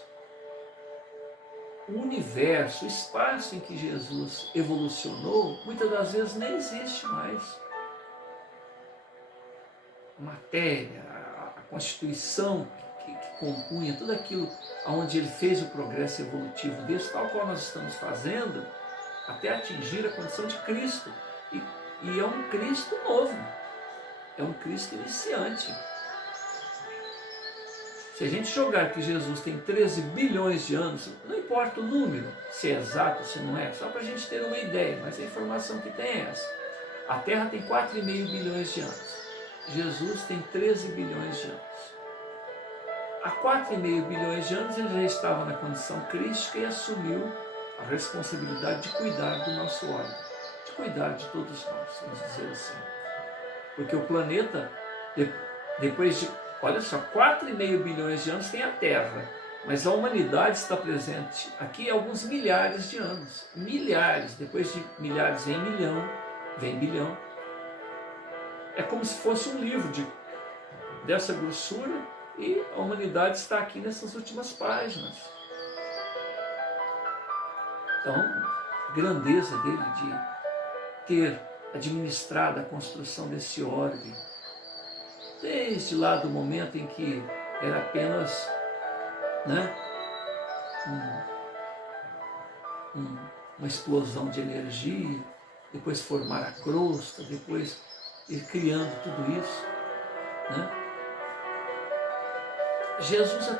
O universo, o espaço em que Jesus evolucionou, muitas das vezes nem existe mais. A matéria, a constituição que compunha tudo aquilo onde ele fez o progresso evolutivo desse, tal qual nós estamos fazendo, até atingir a condição de Cristo. E é um Cristo novo, é um Cristo iniciante. Se a gente jogar que Jesus tem 13 bilhões de anos, não importa o número, se é exato, se não é, só para a gente ter uma ideia, mas a informação que tem é essa. A Terra tem 4,5 bilhões de anos. Jesus tem 13 bilhões de anos. Há 4,5 bilhões de anos ele já estava na condição crística e assumiu a responsabilidade de cuidar do nosso órgão, de cuidar de todos nós, vamos dizer assim. Porque o planeta, depois de, olha só, 4,5 bilhões de anos tem a Terra, mas a humanidade está presente aqui há alguns milhares de anos. Milhares, depois de milhares vem milhão, vem bilhão. É como se fosse um livro dessa grossura e a humanidade está aqui nessas últimas páginas. Então, a grandeza dele de ter administrado a construção desse orbe, desde lá do momento em que era apenas, né, uma explosão de energia, depois formar a crosta, depois ir criando tudo isso, né? Jesus é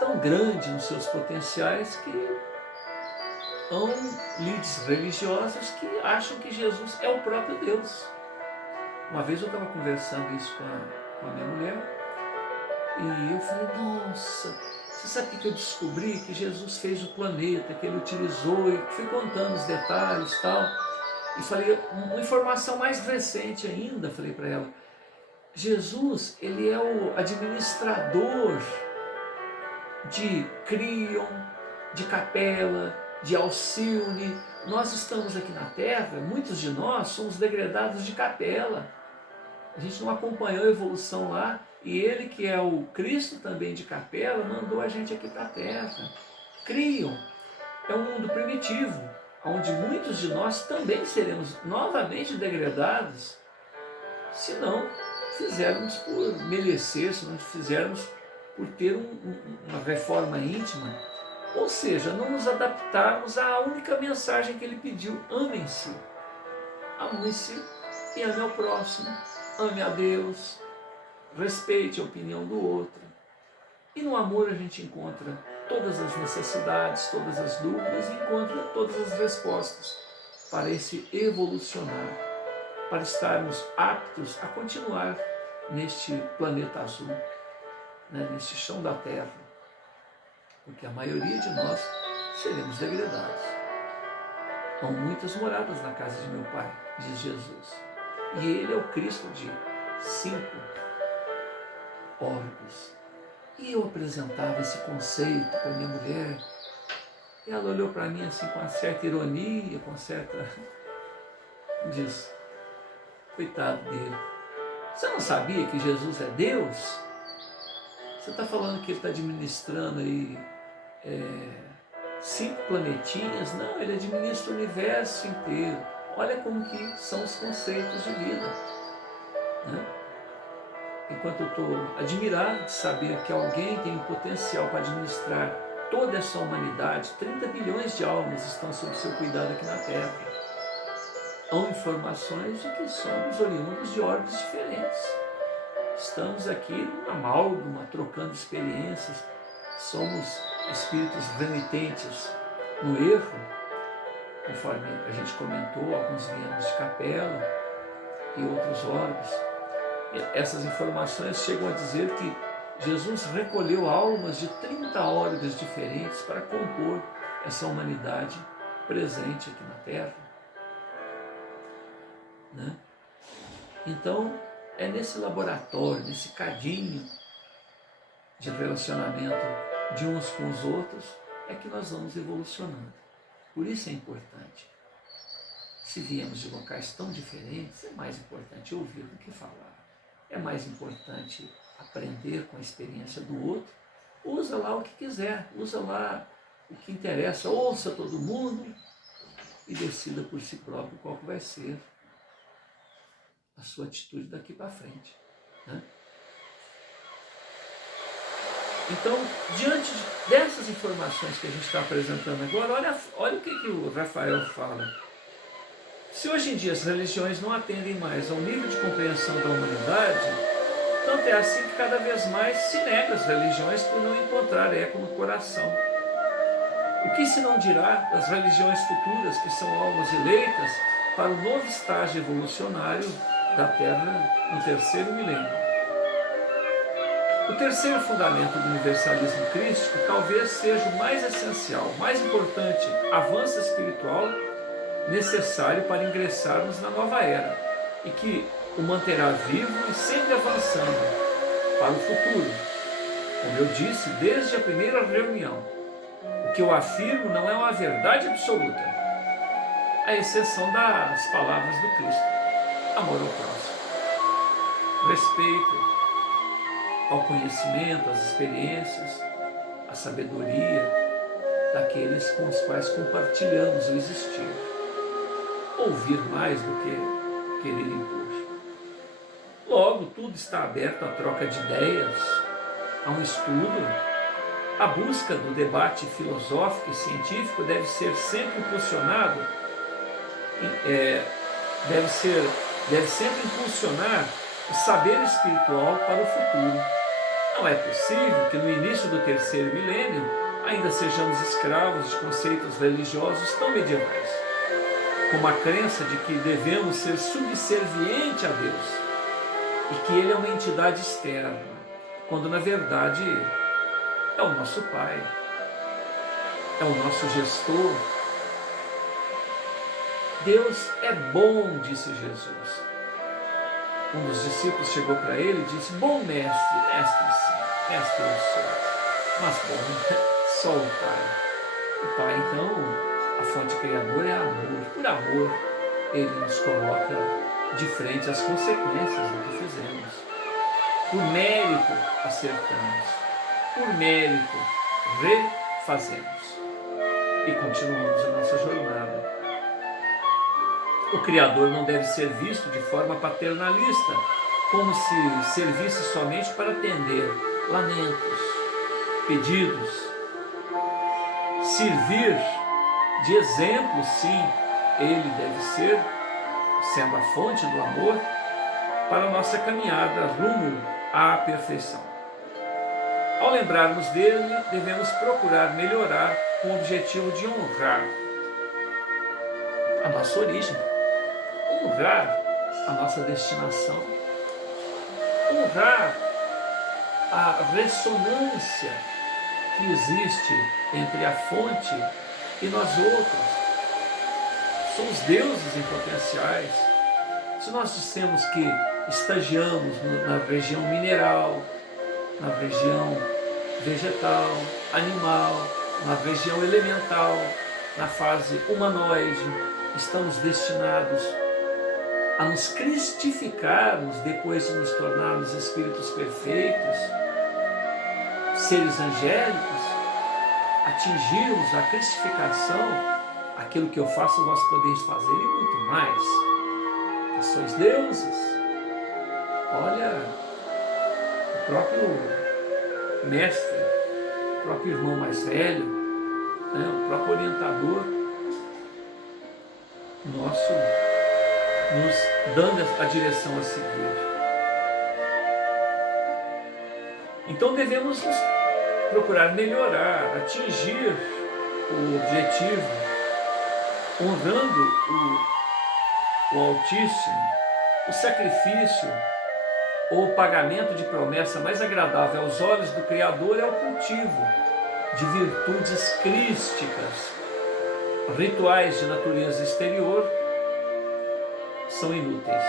tão grande nos seus potenciais que há líderes religiosos que acham que Jesus é o próprio Deus. Uma vez eu estava conversando isso com a minha mulher e eu falei: nossa, você sabe o que eu descobri? Que Jesus fez o planeta, que ele utilizou, e fui contando os detalhes e tal. E falei, uma informação mais recente ainda, falei para ela: Jesus, ele é o administrador de Crion, de Capela, de Alcione. Nós estamos aqui na Terra, muitos de nós somos degradados de Capela. A gente não acompanhou a evolução lá E Ele, que é o Cristo também de Capela, mandou a gente aqui para a Terra. Criam. É um mundo primitivo, onde muitos de nós também seremos novamente degradados, se não fizermos por merecer, se não fizermos por ter uma reforma íntima, ou seja, não nos adaptarmos à única mensagem que Ele pediu: amem-se. Ame-se e ame ao próximo, ame a Deus, respeite a opinião do outro. E no amor a gente encontra todas as necessidades, todas as dúvidas, e encontra todas as respostas para esse evolucionar, para estarmos aptos a continuar neste planeta azul, né, neste chão da Terra, porque a maioria de nós seremos degradados. Há muitas moradas na casa de meu Pai, diz Jesus. E Ele é o Cristo de 5 orbes. E eu apresentava esse conceito para minha mulher. E ela olhou para mim assim com uma certa ironia, com certa... diz, coitado dele. Você não sabia que Jesus é Deus? Você está falando que Ele está administrando aí 5 planetinhas? Não, Ele administra o universo inteiro. Olha como que são os conceitos de vida, né? Enquanto eu estou admirado de saber que alguém tem o potencial para administrar toda essa humanidade, 30 bilhões de almas estão sob seu cuidado aqui na Terra. Há informações de que somos oriundos de orbes diferentes. Estamos aqui numa amálgama, trocando experiências. Somos espíritos renitentes no erro, conforme a gente comentou, alguns viemos de Capela e outros orbes. Essas informações chegam a dizer que Jesus recolheu almas de 30 orbes diferentes para compor essa humanidade presente aqui na Terra, né? Então, é nesse laboratório, nesse cadinho de relacionamento de uns com os outros, é que nós vamos evolucionando. Por isso é importante. Se viemos de locais tão diferentes, é mais importante ouvir do que falar. É mais importante aprender com a experiência do outro. Usa lá o que quiser, usa lá o que interessa, ouça todo mundo e decida por si próprio qual que vai ser a sua atitude daqui para frente, né? Então, diante dessas informações que a gente está apresentando agora, olha o que o Rafael fala. Se hoje em dia as religiões não atendem mais ao nível de compreensão da humanidade, tanto é assim que cada vez mais se nega as religiões por não encontrar eco no coração. O que se não dirá das religiões futuras, que são almas eleitas para o novo estágio evolucionário da Terra no terceiro milênio? O terceiro fundamento do universalismo crístico talvez seja o mais essencial, o mais importante avanço espiritual necessário para ingressarmos na nova era e que o manterá vivo e sempre avançando para o futuro. Como eu disse desde a primeira reunião, o que eu afirmo não é uma verdade absoluta, à exceção das palavras do Cristo: amor ao próximo, respeito ao conhecimento, às experiências, à sabedoria daqueles com os quais compartilhamos o existir. Ouvir mais do que querer impor. Logo, tudo está aberto à troca de ideias, a um estudo. A busca do debate filosófico e científico deve ser sempre impulsionado, deve sempre impulsionar o saber espiritual para o futuro. Não é possível que no início do terceiro milênio ainda sejamos escravos de conceitos religiosos tão medievais, como a crença de que devemos ser subservientes a Deus e que Ele é uma entidade externa, quando na verdade é o nosso Pai, é o nosso gestor. Deus é bom, disse Jesus. Um dos discípulos chegou para ele e disse: bom mestre, mestre sim, mestre eu sou, mas bom, só o Pai. O Pai, então, a fonte criadora é amor. Por amor, Ele nos coloca de frente às consequências do que fizemos. Por mérito acertamos, por mérito refazemos e continuamos a nossa jornada. O Criador não deve ser visto de forma paternalista, como se servisse somente para atender lamentos, pedidos. Servir de exemplo, sim, ele deve ser, sendo a fonte do amor, para a nossa caminhada rumo à perfeição. Ao lembrarmos dele, devemos procurar melhorar com o objetivo de honrar a nossa origem, honrar a nossa destinação, honrar a ressonância que existe entre a fonte e nós outros. Somos deuses em potenciais. Se nós dissemos que estagiamos na região mineral, na região vegetal, animal, na região elemental, na fase humanoide, estamos destinados a nos cristificarmos depois de nos tornarmos espíritos perfeitos, seres angélicos, atingirmos a cristificação, aquilo que eu faço vós podeis fazer e muito mais. Vós sois deuses. Olha, o próprio mestre, o próprio irmão mais velho, né, o próprio orientador nosso, nos dando a direção a seguir. Então devemos procurar melhorar, atingir o objetivo, honrando o Altíssimo. O sacrifício ou o pagamento de promessa mais agradável aos olhos do Criador é o cultivo de virtudes crísticas. Rituais de natureza exterior são inúteis.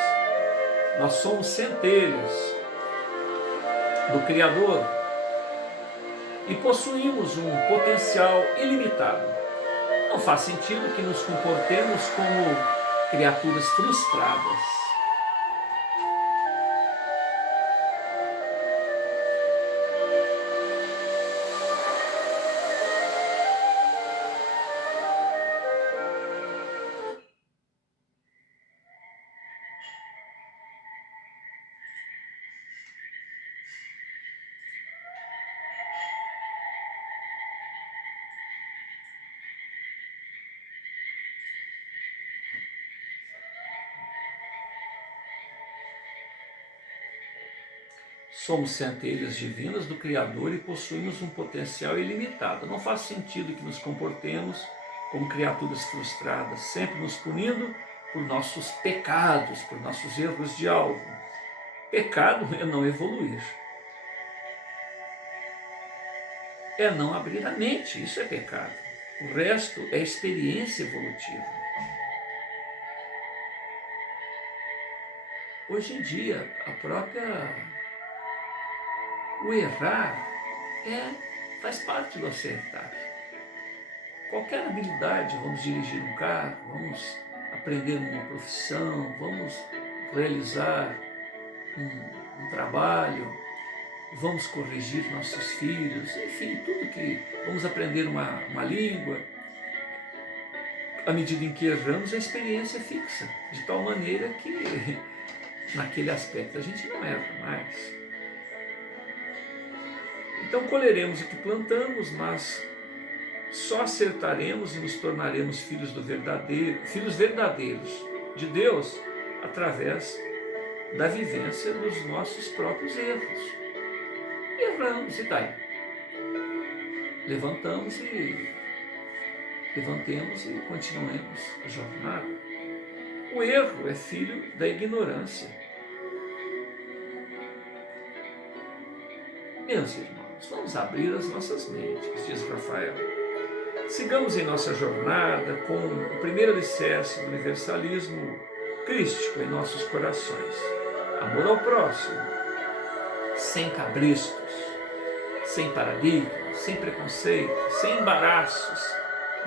Nós somos centelhas do Criador e possuímos um potencial ilimitado. Não faz sentido que nos comportemos como criaturas frustradas. Somos centelhas divinas do Criador e possuímos um potencial ilimitado. Não faz sentido que nos comportemos como criaturas frustradas, sempre nos punindo por nossos pecados, por nossos erros de alvo. Pecado é não evoluir. É não abrir a mente, isso é pecado. O resto é experiência evolutiva. Hoje em dia, o errar faz parte do acertar. Qualquer habilidade, vamos dirigir um carro, vamos aprender uma profissão, vamos realizar um trabalho, vamos corrigir nossos filhos, enfim, tudo que vamos aprender uma língua. À medida em que erramos, a experiência é fixa, de tal maneira que naquele aspecto a gente não erra mais. Então colheremos o que plantamos, mas só acertaremos e nos tornaremos filhos verdadeiros de Deus através da vivência dos nossos próprios erros. Erramos, e daí? Levantemos e continuemos a jornada. O erro é filho da ignorância. Meus irmãos, vamos abrir as nossas mentes, diz Rafael. Sigamos em nossa jornada com o primeiro alicerce do universalismo crístico em nossos corações. Amor ao próximo, sem cabrestos, sem paradigmas, sem preconceitos, sem embaraços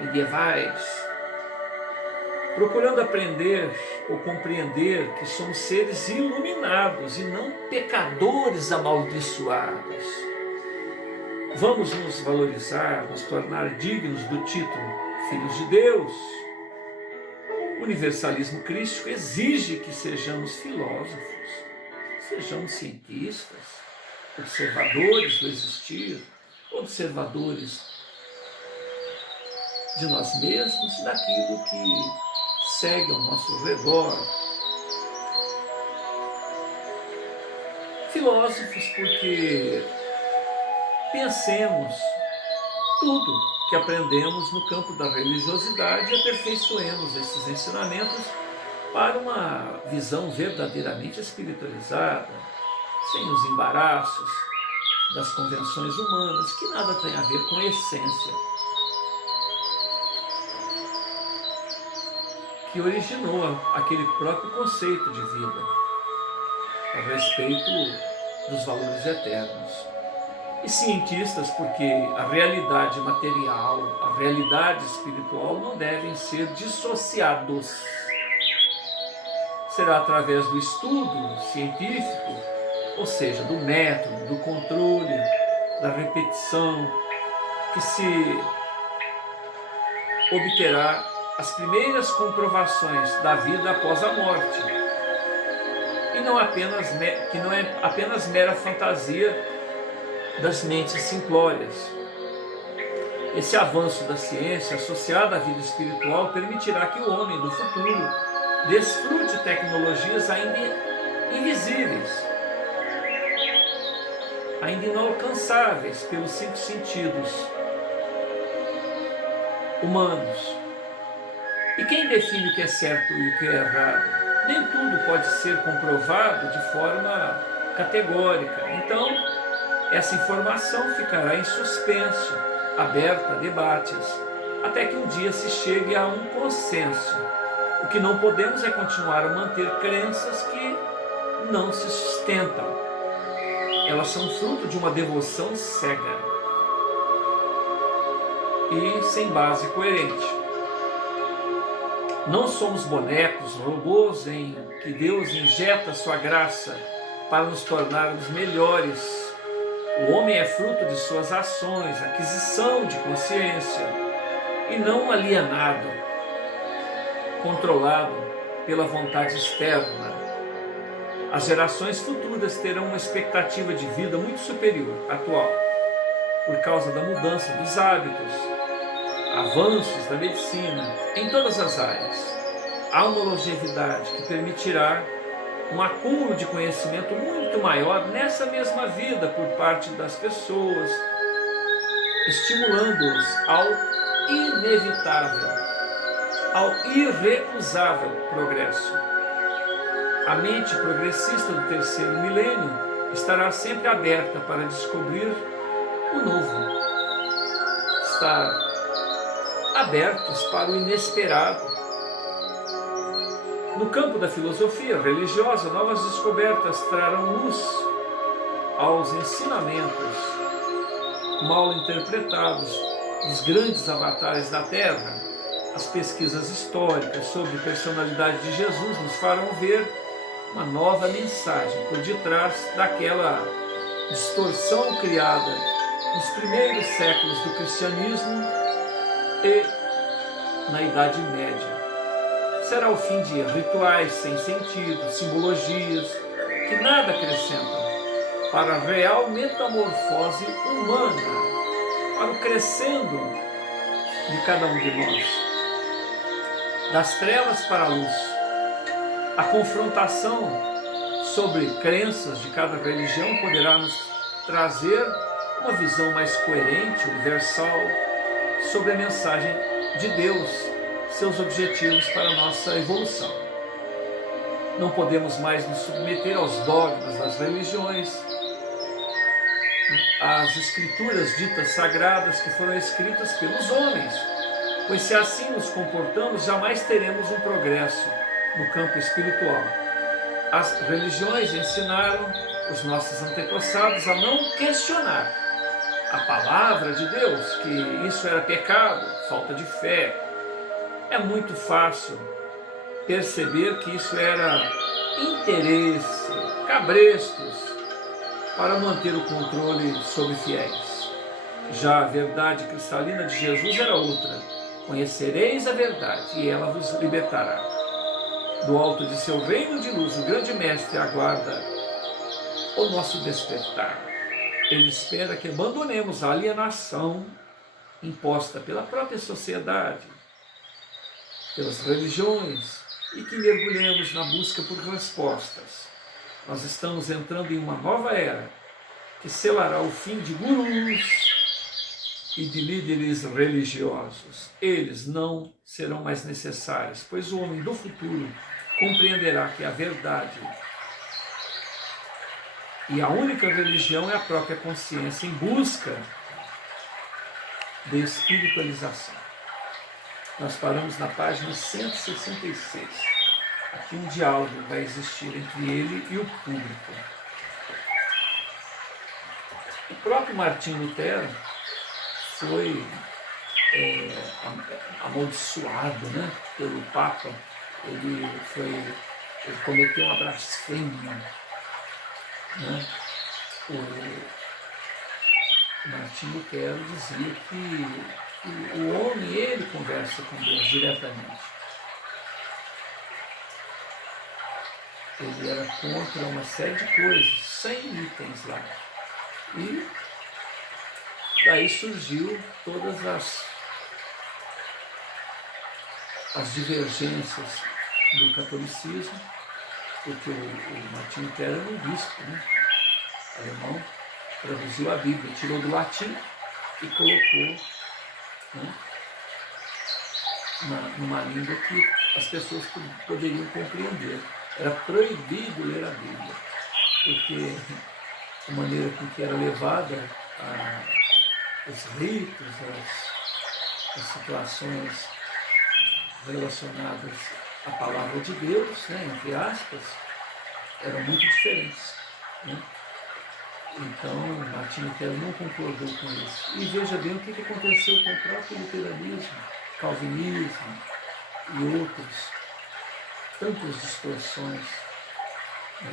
medievais. procurando aprender ou compreender que somos seres iluminados e não pecadores amaldiçoados. Vamos nos valorizar, nos tornar dignos do título Filhos de Deus. O universalismo crístico exige que sejamos filósofos, sejamos cientistas, observadores do existir, observadores de nós mesmos e daquilo que segue ao nosso redor. Filósofos porque pensemos tudo que aprendemos no campo da religiosidade e aperfeiçoemos esses ensinamentos para uma visão verdadeiramente espiritualizada, sem os embaraços das convenções humanas, que nada tem a ver com a essência que originou aquele próprio conceito de vida, a respeito dos valores eternos. E cientistas porque a realidade material, a realidade espiritual não devem ser dissociados. Será através do estudo científico, ou seja, do método, do controle, da repetição, que se obterá as primeiras comprovações da vida após a morte. E que não é apenas mera fantasia das mentes simplórias. Esse avanço da ciência associado à vida espiritual permitirá que o homem do futuro desfrute tecnologias ainda invisíveis, ainda inalcançáveis pelos 5 sentidos humanos. E quem define o que é certo e o que é errado? Nem tudo pode ser comprovado de forma categórica. Então, essa informação ficará em suspenso, aberta a debates, até que um dia se chegue a um consenso. O que não podemos é continuar a manter crenças que não se sustentam. Elas são fruto de uma devoção cega e sem base coerente. Não somos bonecos, robôs em que Deus injeta sua graça para nos tornarmos melhores. O homem é fruto de suas ações, aquisição de consciência, e não alienado, controlado pela vontade externa. As gerações futuras terão uma expectativa de vida muito superior à atual, por causa da mudança dos hábitos, avanços da medicina em todas as áreas. Há uma longevidade que permitirá um acúmulo de conhecimento muito maior nessa mesma vida por parte das pessoas, estimulando-os ao inevitável, ao irrecusável progresso. A mente progressista do terceiro milênio estará sempre aberta para descobrir o novo, estar abertos para o inesperado. No campo da filosofia religiosa, novas descobertas trarão luz aos ensinamentos mal interpretados dos grandes avatares da Terra. As pesquisas históricas sobre a personalidade de Jesus nos farão ver uma nova mensagem por detrás daquela distorção criada nos primeiros séculos do cristianismo e na Idade Média. Será o fim de rituais sem sentido, simbologias que nada acrescentam para a real metamorfose humana, para o crescendo de cada um de nós. Das trevas para a luz. A confrontação sobre crenças de cada religião poderá nos trazer uma visão mais coerente, universal, sobre a mensagem de Deus, seus objetivos para a nossa evolução. Não podemos mais nos submeter aos dogmas das religiões, às escrituras ditas sagradas que foram escritas pelos homens, pois se assim nos comportamos, jamais teremos um progresso no campo espiritual. As religiões ensinaram os nossos antepassados a não questionar a palavra de Deus, que isso era pecado, falta de fé. É muito fácil perceber que isso era interesse, cabrestos, para manter o controle sobre fiéis. Já a verdade cristalina de Jesus era outra. Conhecereis a verdade e ela vos libertará. Do alto de seu reino de luz, o grande mestre aguarda o nosso despertar. Ele espera que abandonemos a alienação imposta pela própria sociedade, pelas religiões, e que mergulhemos na busca por respostas. Nós estamos entrando em uma nova era, que selará o fim de gurus e de líderes religiosos. Eles não serão mais necessários, pois o homem do futuro compreenderá que a verdade e a única religião é a própria consciência em busca de espiritualização. Nós paramos na página 166. Aqui um diálogo vai existir entre ele e o público. O próprio Martim Lutero foi amaldiçoado, né, pelo Papa. Ele cometeu uma blasfêmia. Né? O Martim Lutero dizia que o homem, ele conversa com Deus diretamente. Ele era contra uma série de coisas, 100 itens lá. E daí surgiu todas as divergências do catolicismo, porque o Martim Lutero era um bispo, né, alemão, traduziu a Bíblia, tirou do latim e colocou, né, numa língua que as pessoas poderiam compreender. Era proibido ler a Bíblia, porque a maneira com que era levada os ritos, as situações relacionadas à palavra de Deus, né, entre aspas, eram muito diferentes. Né? Então, Martim Lutero não concordou com isso. E veja bem o que aconteceu com o próprio luteranismo, calvinismo e outros, tantas distorções. Né?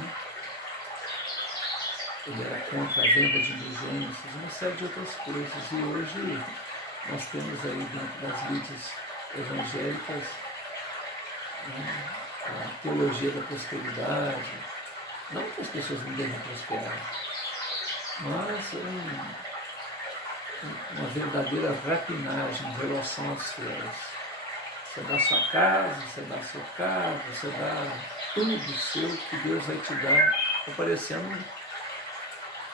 Ele era contra a venda de indulgências, uma série de outras coisas. E hoje nós temos aí dentro das mídias evangélicas, né, a teologia da prosperidade. Não que as pessoas não devem prosperar, mas uma verdadeira rapinagem em relação aos fiéis. Você dá sua casa, você dá seu carro, você dá tudo seu que Deus vai te dar, aparecendo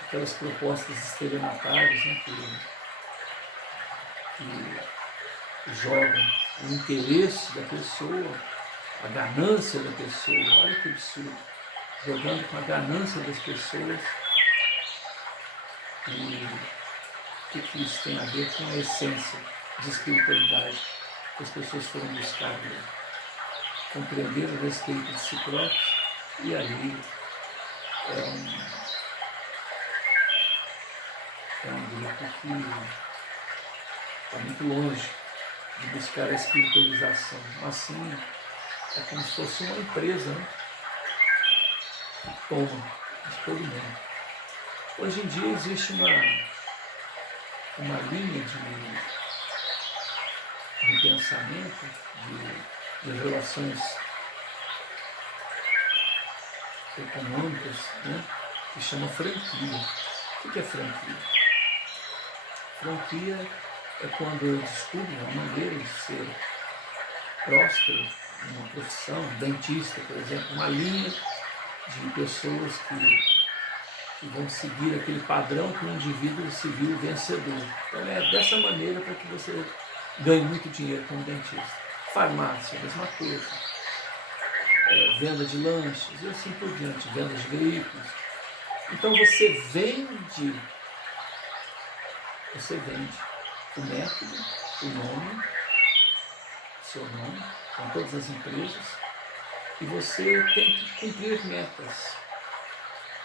aquelas propostas estelionatárias, né, que jogam o interesse da pessoa, a ganância da pessoa. Olha que absurdo, jogando com a ganância das pessoas. E o que isso tem a ver com a essência de espiritualidade que as pessoas foram buscar, compreender a respeito de si próprios, e ali é um grupo que está muito longe de buscar a espiritualização. Assim, é como se fosse uma empresa, né, que toma de todo mundo. Hoje em dia existe uma linha de pensamento, de relações econômicas, né, que chama franquia. O que é franquia? Franquia é quando eu descubro uma maneira de ser próspero, uma profissão, dentista, por exemplo, uma linha de pessoas que vão seguir aquele padrão que o indivíduo se viu vencedor. Então é dessa maneira para que você ganhe muito dinheiro como dentista. Farmácia, a mesma coisa. Venda de lanches e assim por diante, venda de veículos. Então você vende o método, o nome, seu nome, com todas as empresas, e você tem que cumprir metas.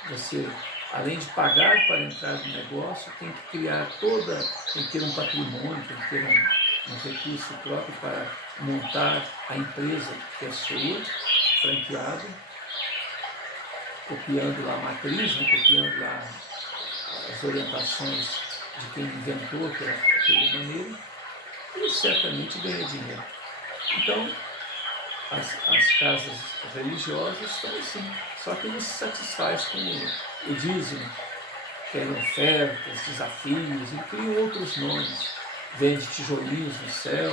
Você, além de pagar para entrar no negócio, tem que criar tem que ter um patrimônio, tem que ter um recurso próprio para montar a empresa que é sua, franqueado, copiando lá a matriz, né, copiando lá as orientações de quem inventou aquele maneiro, e certamente ganha dinheiro. Então, as casas religiosas estão assim, só que não se satisfaz com o dízimo, querem ofertas, desafios, e criam outros nomes. Vende tijolinhos no céu,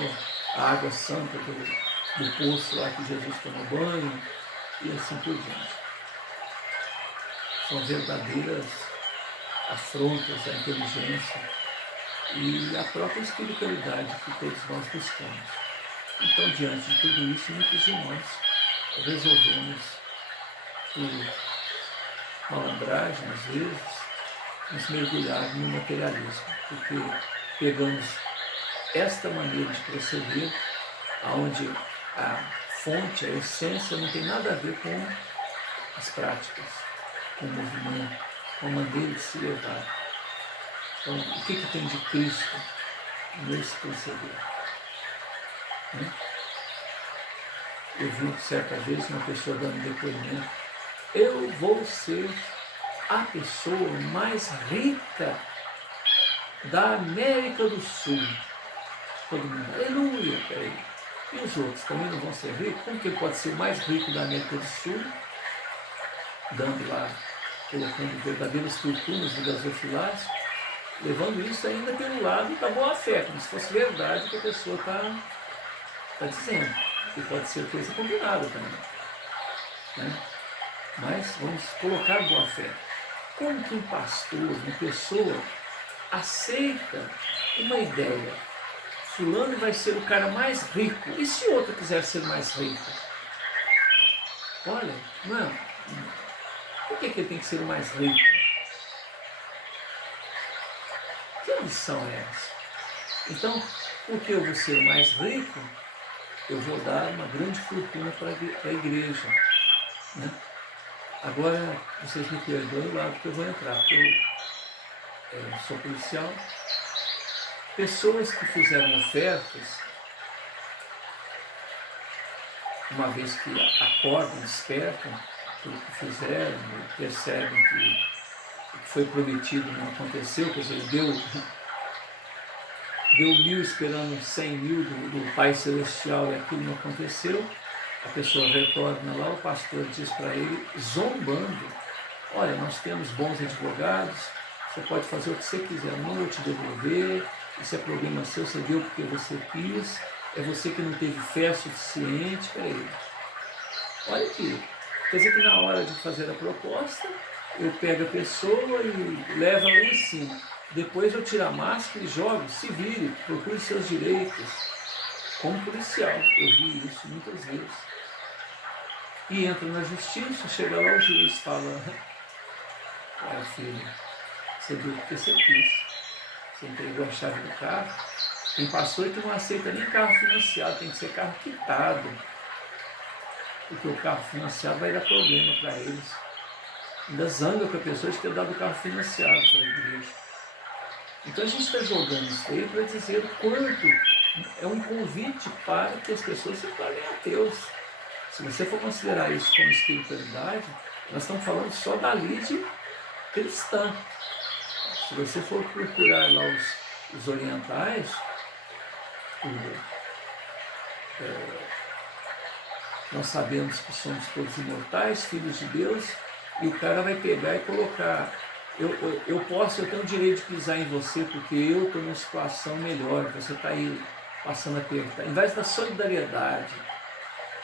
a água santa do poço lá que Jesus tomou banho, e assim por diante. São verdadeiras afrontas à inteligência e à própria espiritualidade que todos nós buscamos. Então, diante de tudo isso, muitos de nós resolvemos, por malandragem, às vezes, nos mergulhar no materialismo, porque pegamos esta maneira de proceder, onde a fonte, a essência, não tem nada a ver com as práticas, com o movimento, com a maneira de se levar. Então, o que tem de Cristo nesse proceder? Eu vi certa vez uma pessoa dando depoimento: eu vou ser a pessoa mais rica da América do Sul. Todo mundo, aleluia, peraí. E os outros também não vão ser ricos? Como que ele pode ser o mais rico da América do Sul? Dando lá, colocando verdadeiras fortunas no gasofilácio, levando isso ainda pelo lado da boa-fé, como se fosse verdade que a pessoa está dizendo. Que pode ser coisa combinada também. Né? Mas vamos colocar boa-fé. Como que um pastor, uma pessoa, aceita uma ideia? Fulano vai ser o cara mais rico. E se outro quiser ser mais rico? Olha, não. Por que ele tem que ser o mais rico? Que lição é essa? Então, porque eu vou ser o mais rico, eu vou dar uma grande fortuna para a igreja. Né? Agora, vocês me perdoem o lado que eu vou entrar, porque eu sou policial. Pessoas que fizeram ofertas, uma vez que acordam, despertam pelo que fizeram, percebem que o que foi prometido não aconteceu, quer dizer, deu 1.000 esperando 100.000 do Pai Celestial e aquilo não aconteceu, a pessoa retorna lá, o pastor diz para ele, zombando: olha, nós temos bons advogados, você pode fazer o que você quiser, não vou te devolver, isso é problema seu, você deu porque você quis, é você que não teve fé suficiente. Peraí, olha aqui, quer dizer que na hora de fazer a proposta, eu pego a pessoa e levo ela em cima. Depois eu tiro a máscara e jogo, se vire, procure seus direitos. Como policial, eu vi isso muitas vezes. E entra na justiça, chega lá o juiz fala: filho, você deu porque você quis. Você entregou a chave do carro. Tem pastor que não aceita nem carro financiado, tem que ser carro quitado. Porque o carro financiado vai dar problema para eles. Ainda zanga com a pessoa de ter dado o carro financiado para a igreja. Então a gente está jogando isso aí para dizer o quanto é um convite para que as pessoas se tornem ateus. Se você for considerar isso como espiritualidade, nós estamos falando só da lide cristã. Se você for procurar lá os orientais, nós sabemos que somos todos imortais, filhos de Deus, e o cara vai pegar e colocar: eu tenho o direito de pisar em você porque eu estou numa situação melhor, você está aí passando a apertar. Em vez da solidariedade,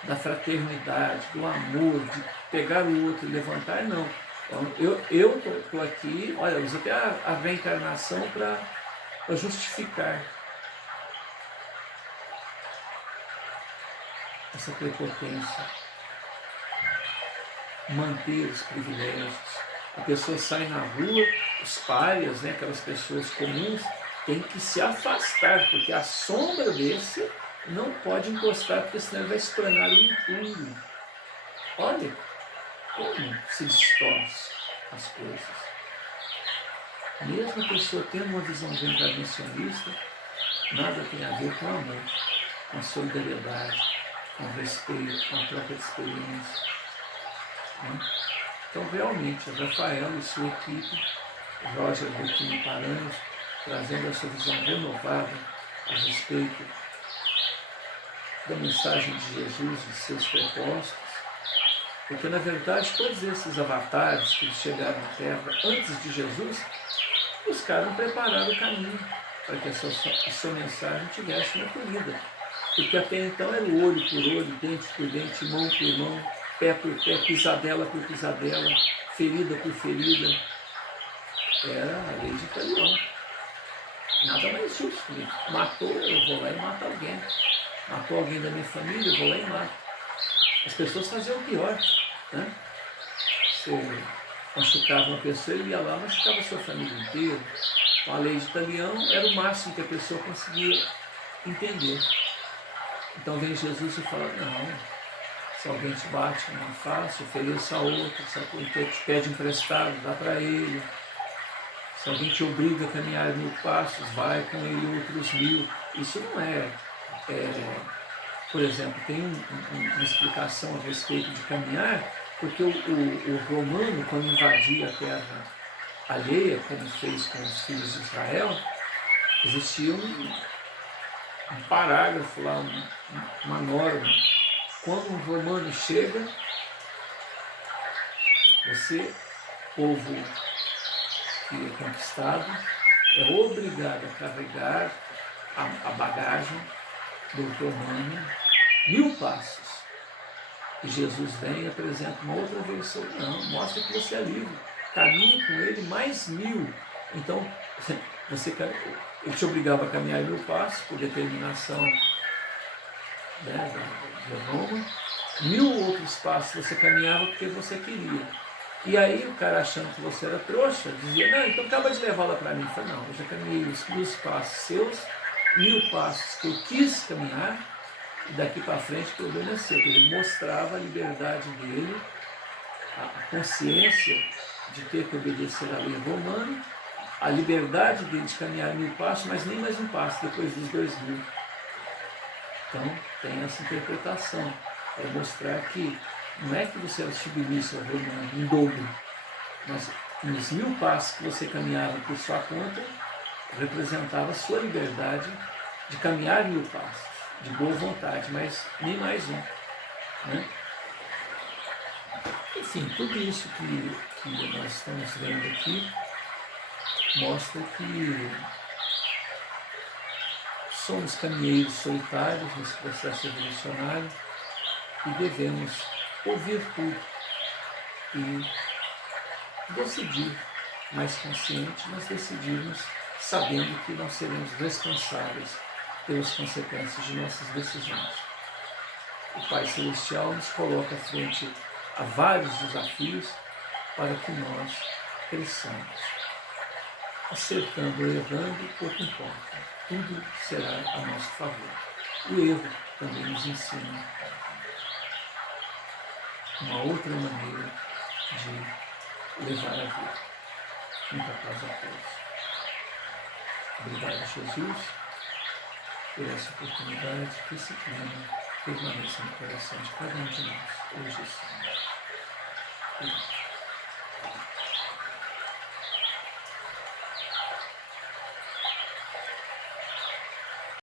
da fraternidade, do amor, de pegar o outro e levantar, não. Eu estou aqui, olha, usa até a reencarnação para justificar essa prepotência, manter os privilégios. A pessoa sai na rua, os párias, né, aquelas pessoas comuns, tem que se afastar, porque a sombra desse não pode encostar, porque senão ele vai se tornar um impuro. Olha como se distorce as coisas. Mesmo a pessoa tendo uma visão reencarnacionista, nada tem a ver com amor, com solidariedade, com respeito, com a troca de experiência. Né? Então, realmente, Rafael e sua equipe, Roger Bettini Paranhos, trazendo essa visão renovada a respeito da mensagem de Jesus e seus propósitos, porque, na verdade, todos esses avatares que chegaram à Terra antes de Jesus buscaram preparar o caminho para que a sua mensagem tivesse uma acolhida. Porque até então era o olho por olho, dente por dente, mão por mão, pé por pé, pisadela por pisadela, ferida por ferida. Era a lei de Italião. Nada mais justo. Matou, eu vou lá e mato alguém. Matou alguém da minha família, eu vou lá e mato. As pessoas faziam o pior. Né? Você machucava uma pessoa, ele ia lá e machucava a sua família inteira. Então, a lei de Italião era o máximo que a pessoa conseguia entender. Então vem Jesus e fala, não, se alguém te bate numa face, ofereça a outra, se alguém te pede emprestado, dá para ele. Se alguém te obriga a caminhar 1000 passos, vai com ele outros 1000. Isso não por exemplo, tem uma explicação a respeito de caminhar, porque o romano, quando invadia a terra alheia, como fez com os filhos de Israel, existia um parágrafo lá, uma norma. Quando um romano chega, você, povo que é conquistado, é obrigado a carregar a bagagem do romano 1000 passos. E Jesus vem e apresenta uma outra versão. Não, mostra que você é livre. Caminhe com ele mais 1000. Então, ele te obrigava a caminhar 1000 passos por determinação, né, de Roma. 1000 outros passos você caminhava porque você queria. E aí o cara, achando que você era trouxa, dizia, não, então acaba de levá-la para mim. Eu falei, não, eu já caminhei os 1000 passos seus, 1000 passos que eu quis caminhar, e daqui para frente que eu obedeceu. Ele mostrava a liberdade dele, a consciência de ter que obedecer à lei romana, a liberdade dele de caminhar 1000 passos, mas nem mais um passo depois dos 2000. Então tem essa interpretação, para mostrar que não é que você era submisso ao romano, em dobro, mas nos 1000 passos que você caminhava por sua conta, representava a sua liberdade de caminhar 1000 passos, de boa vontade, mas nem mais um. Né? Enfim, tudo isso que nós estamos vendo aqui mostra que somos caminheiros solitários nesse processo evolucionário e devemos ouvir tudo e decidir mais consciente, mas decidirmos sabendo que nós seremos responsáveis pelas consequências de nossas decisões. O Pai Celestial nos coloca frente a vários desafios para que nós cresçamos. Acertando ou errando, pouco importa. Tudo será a nosso favor. O erro também nos ensina uma outra maneira de levar a vida. Muita paz a todos. Obrigado, Jesus, por essa oportunidade, que esse clima permaneça no coração de cada um de nós, hoje e sempre. Obrigado.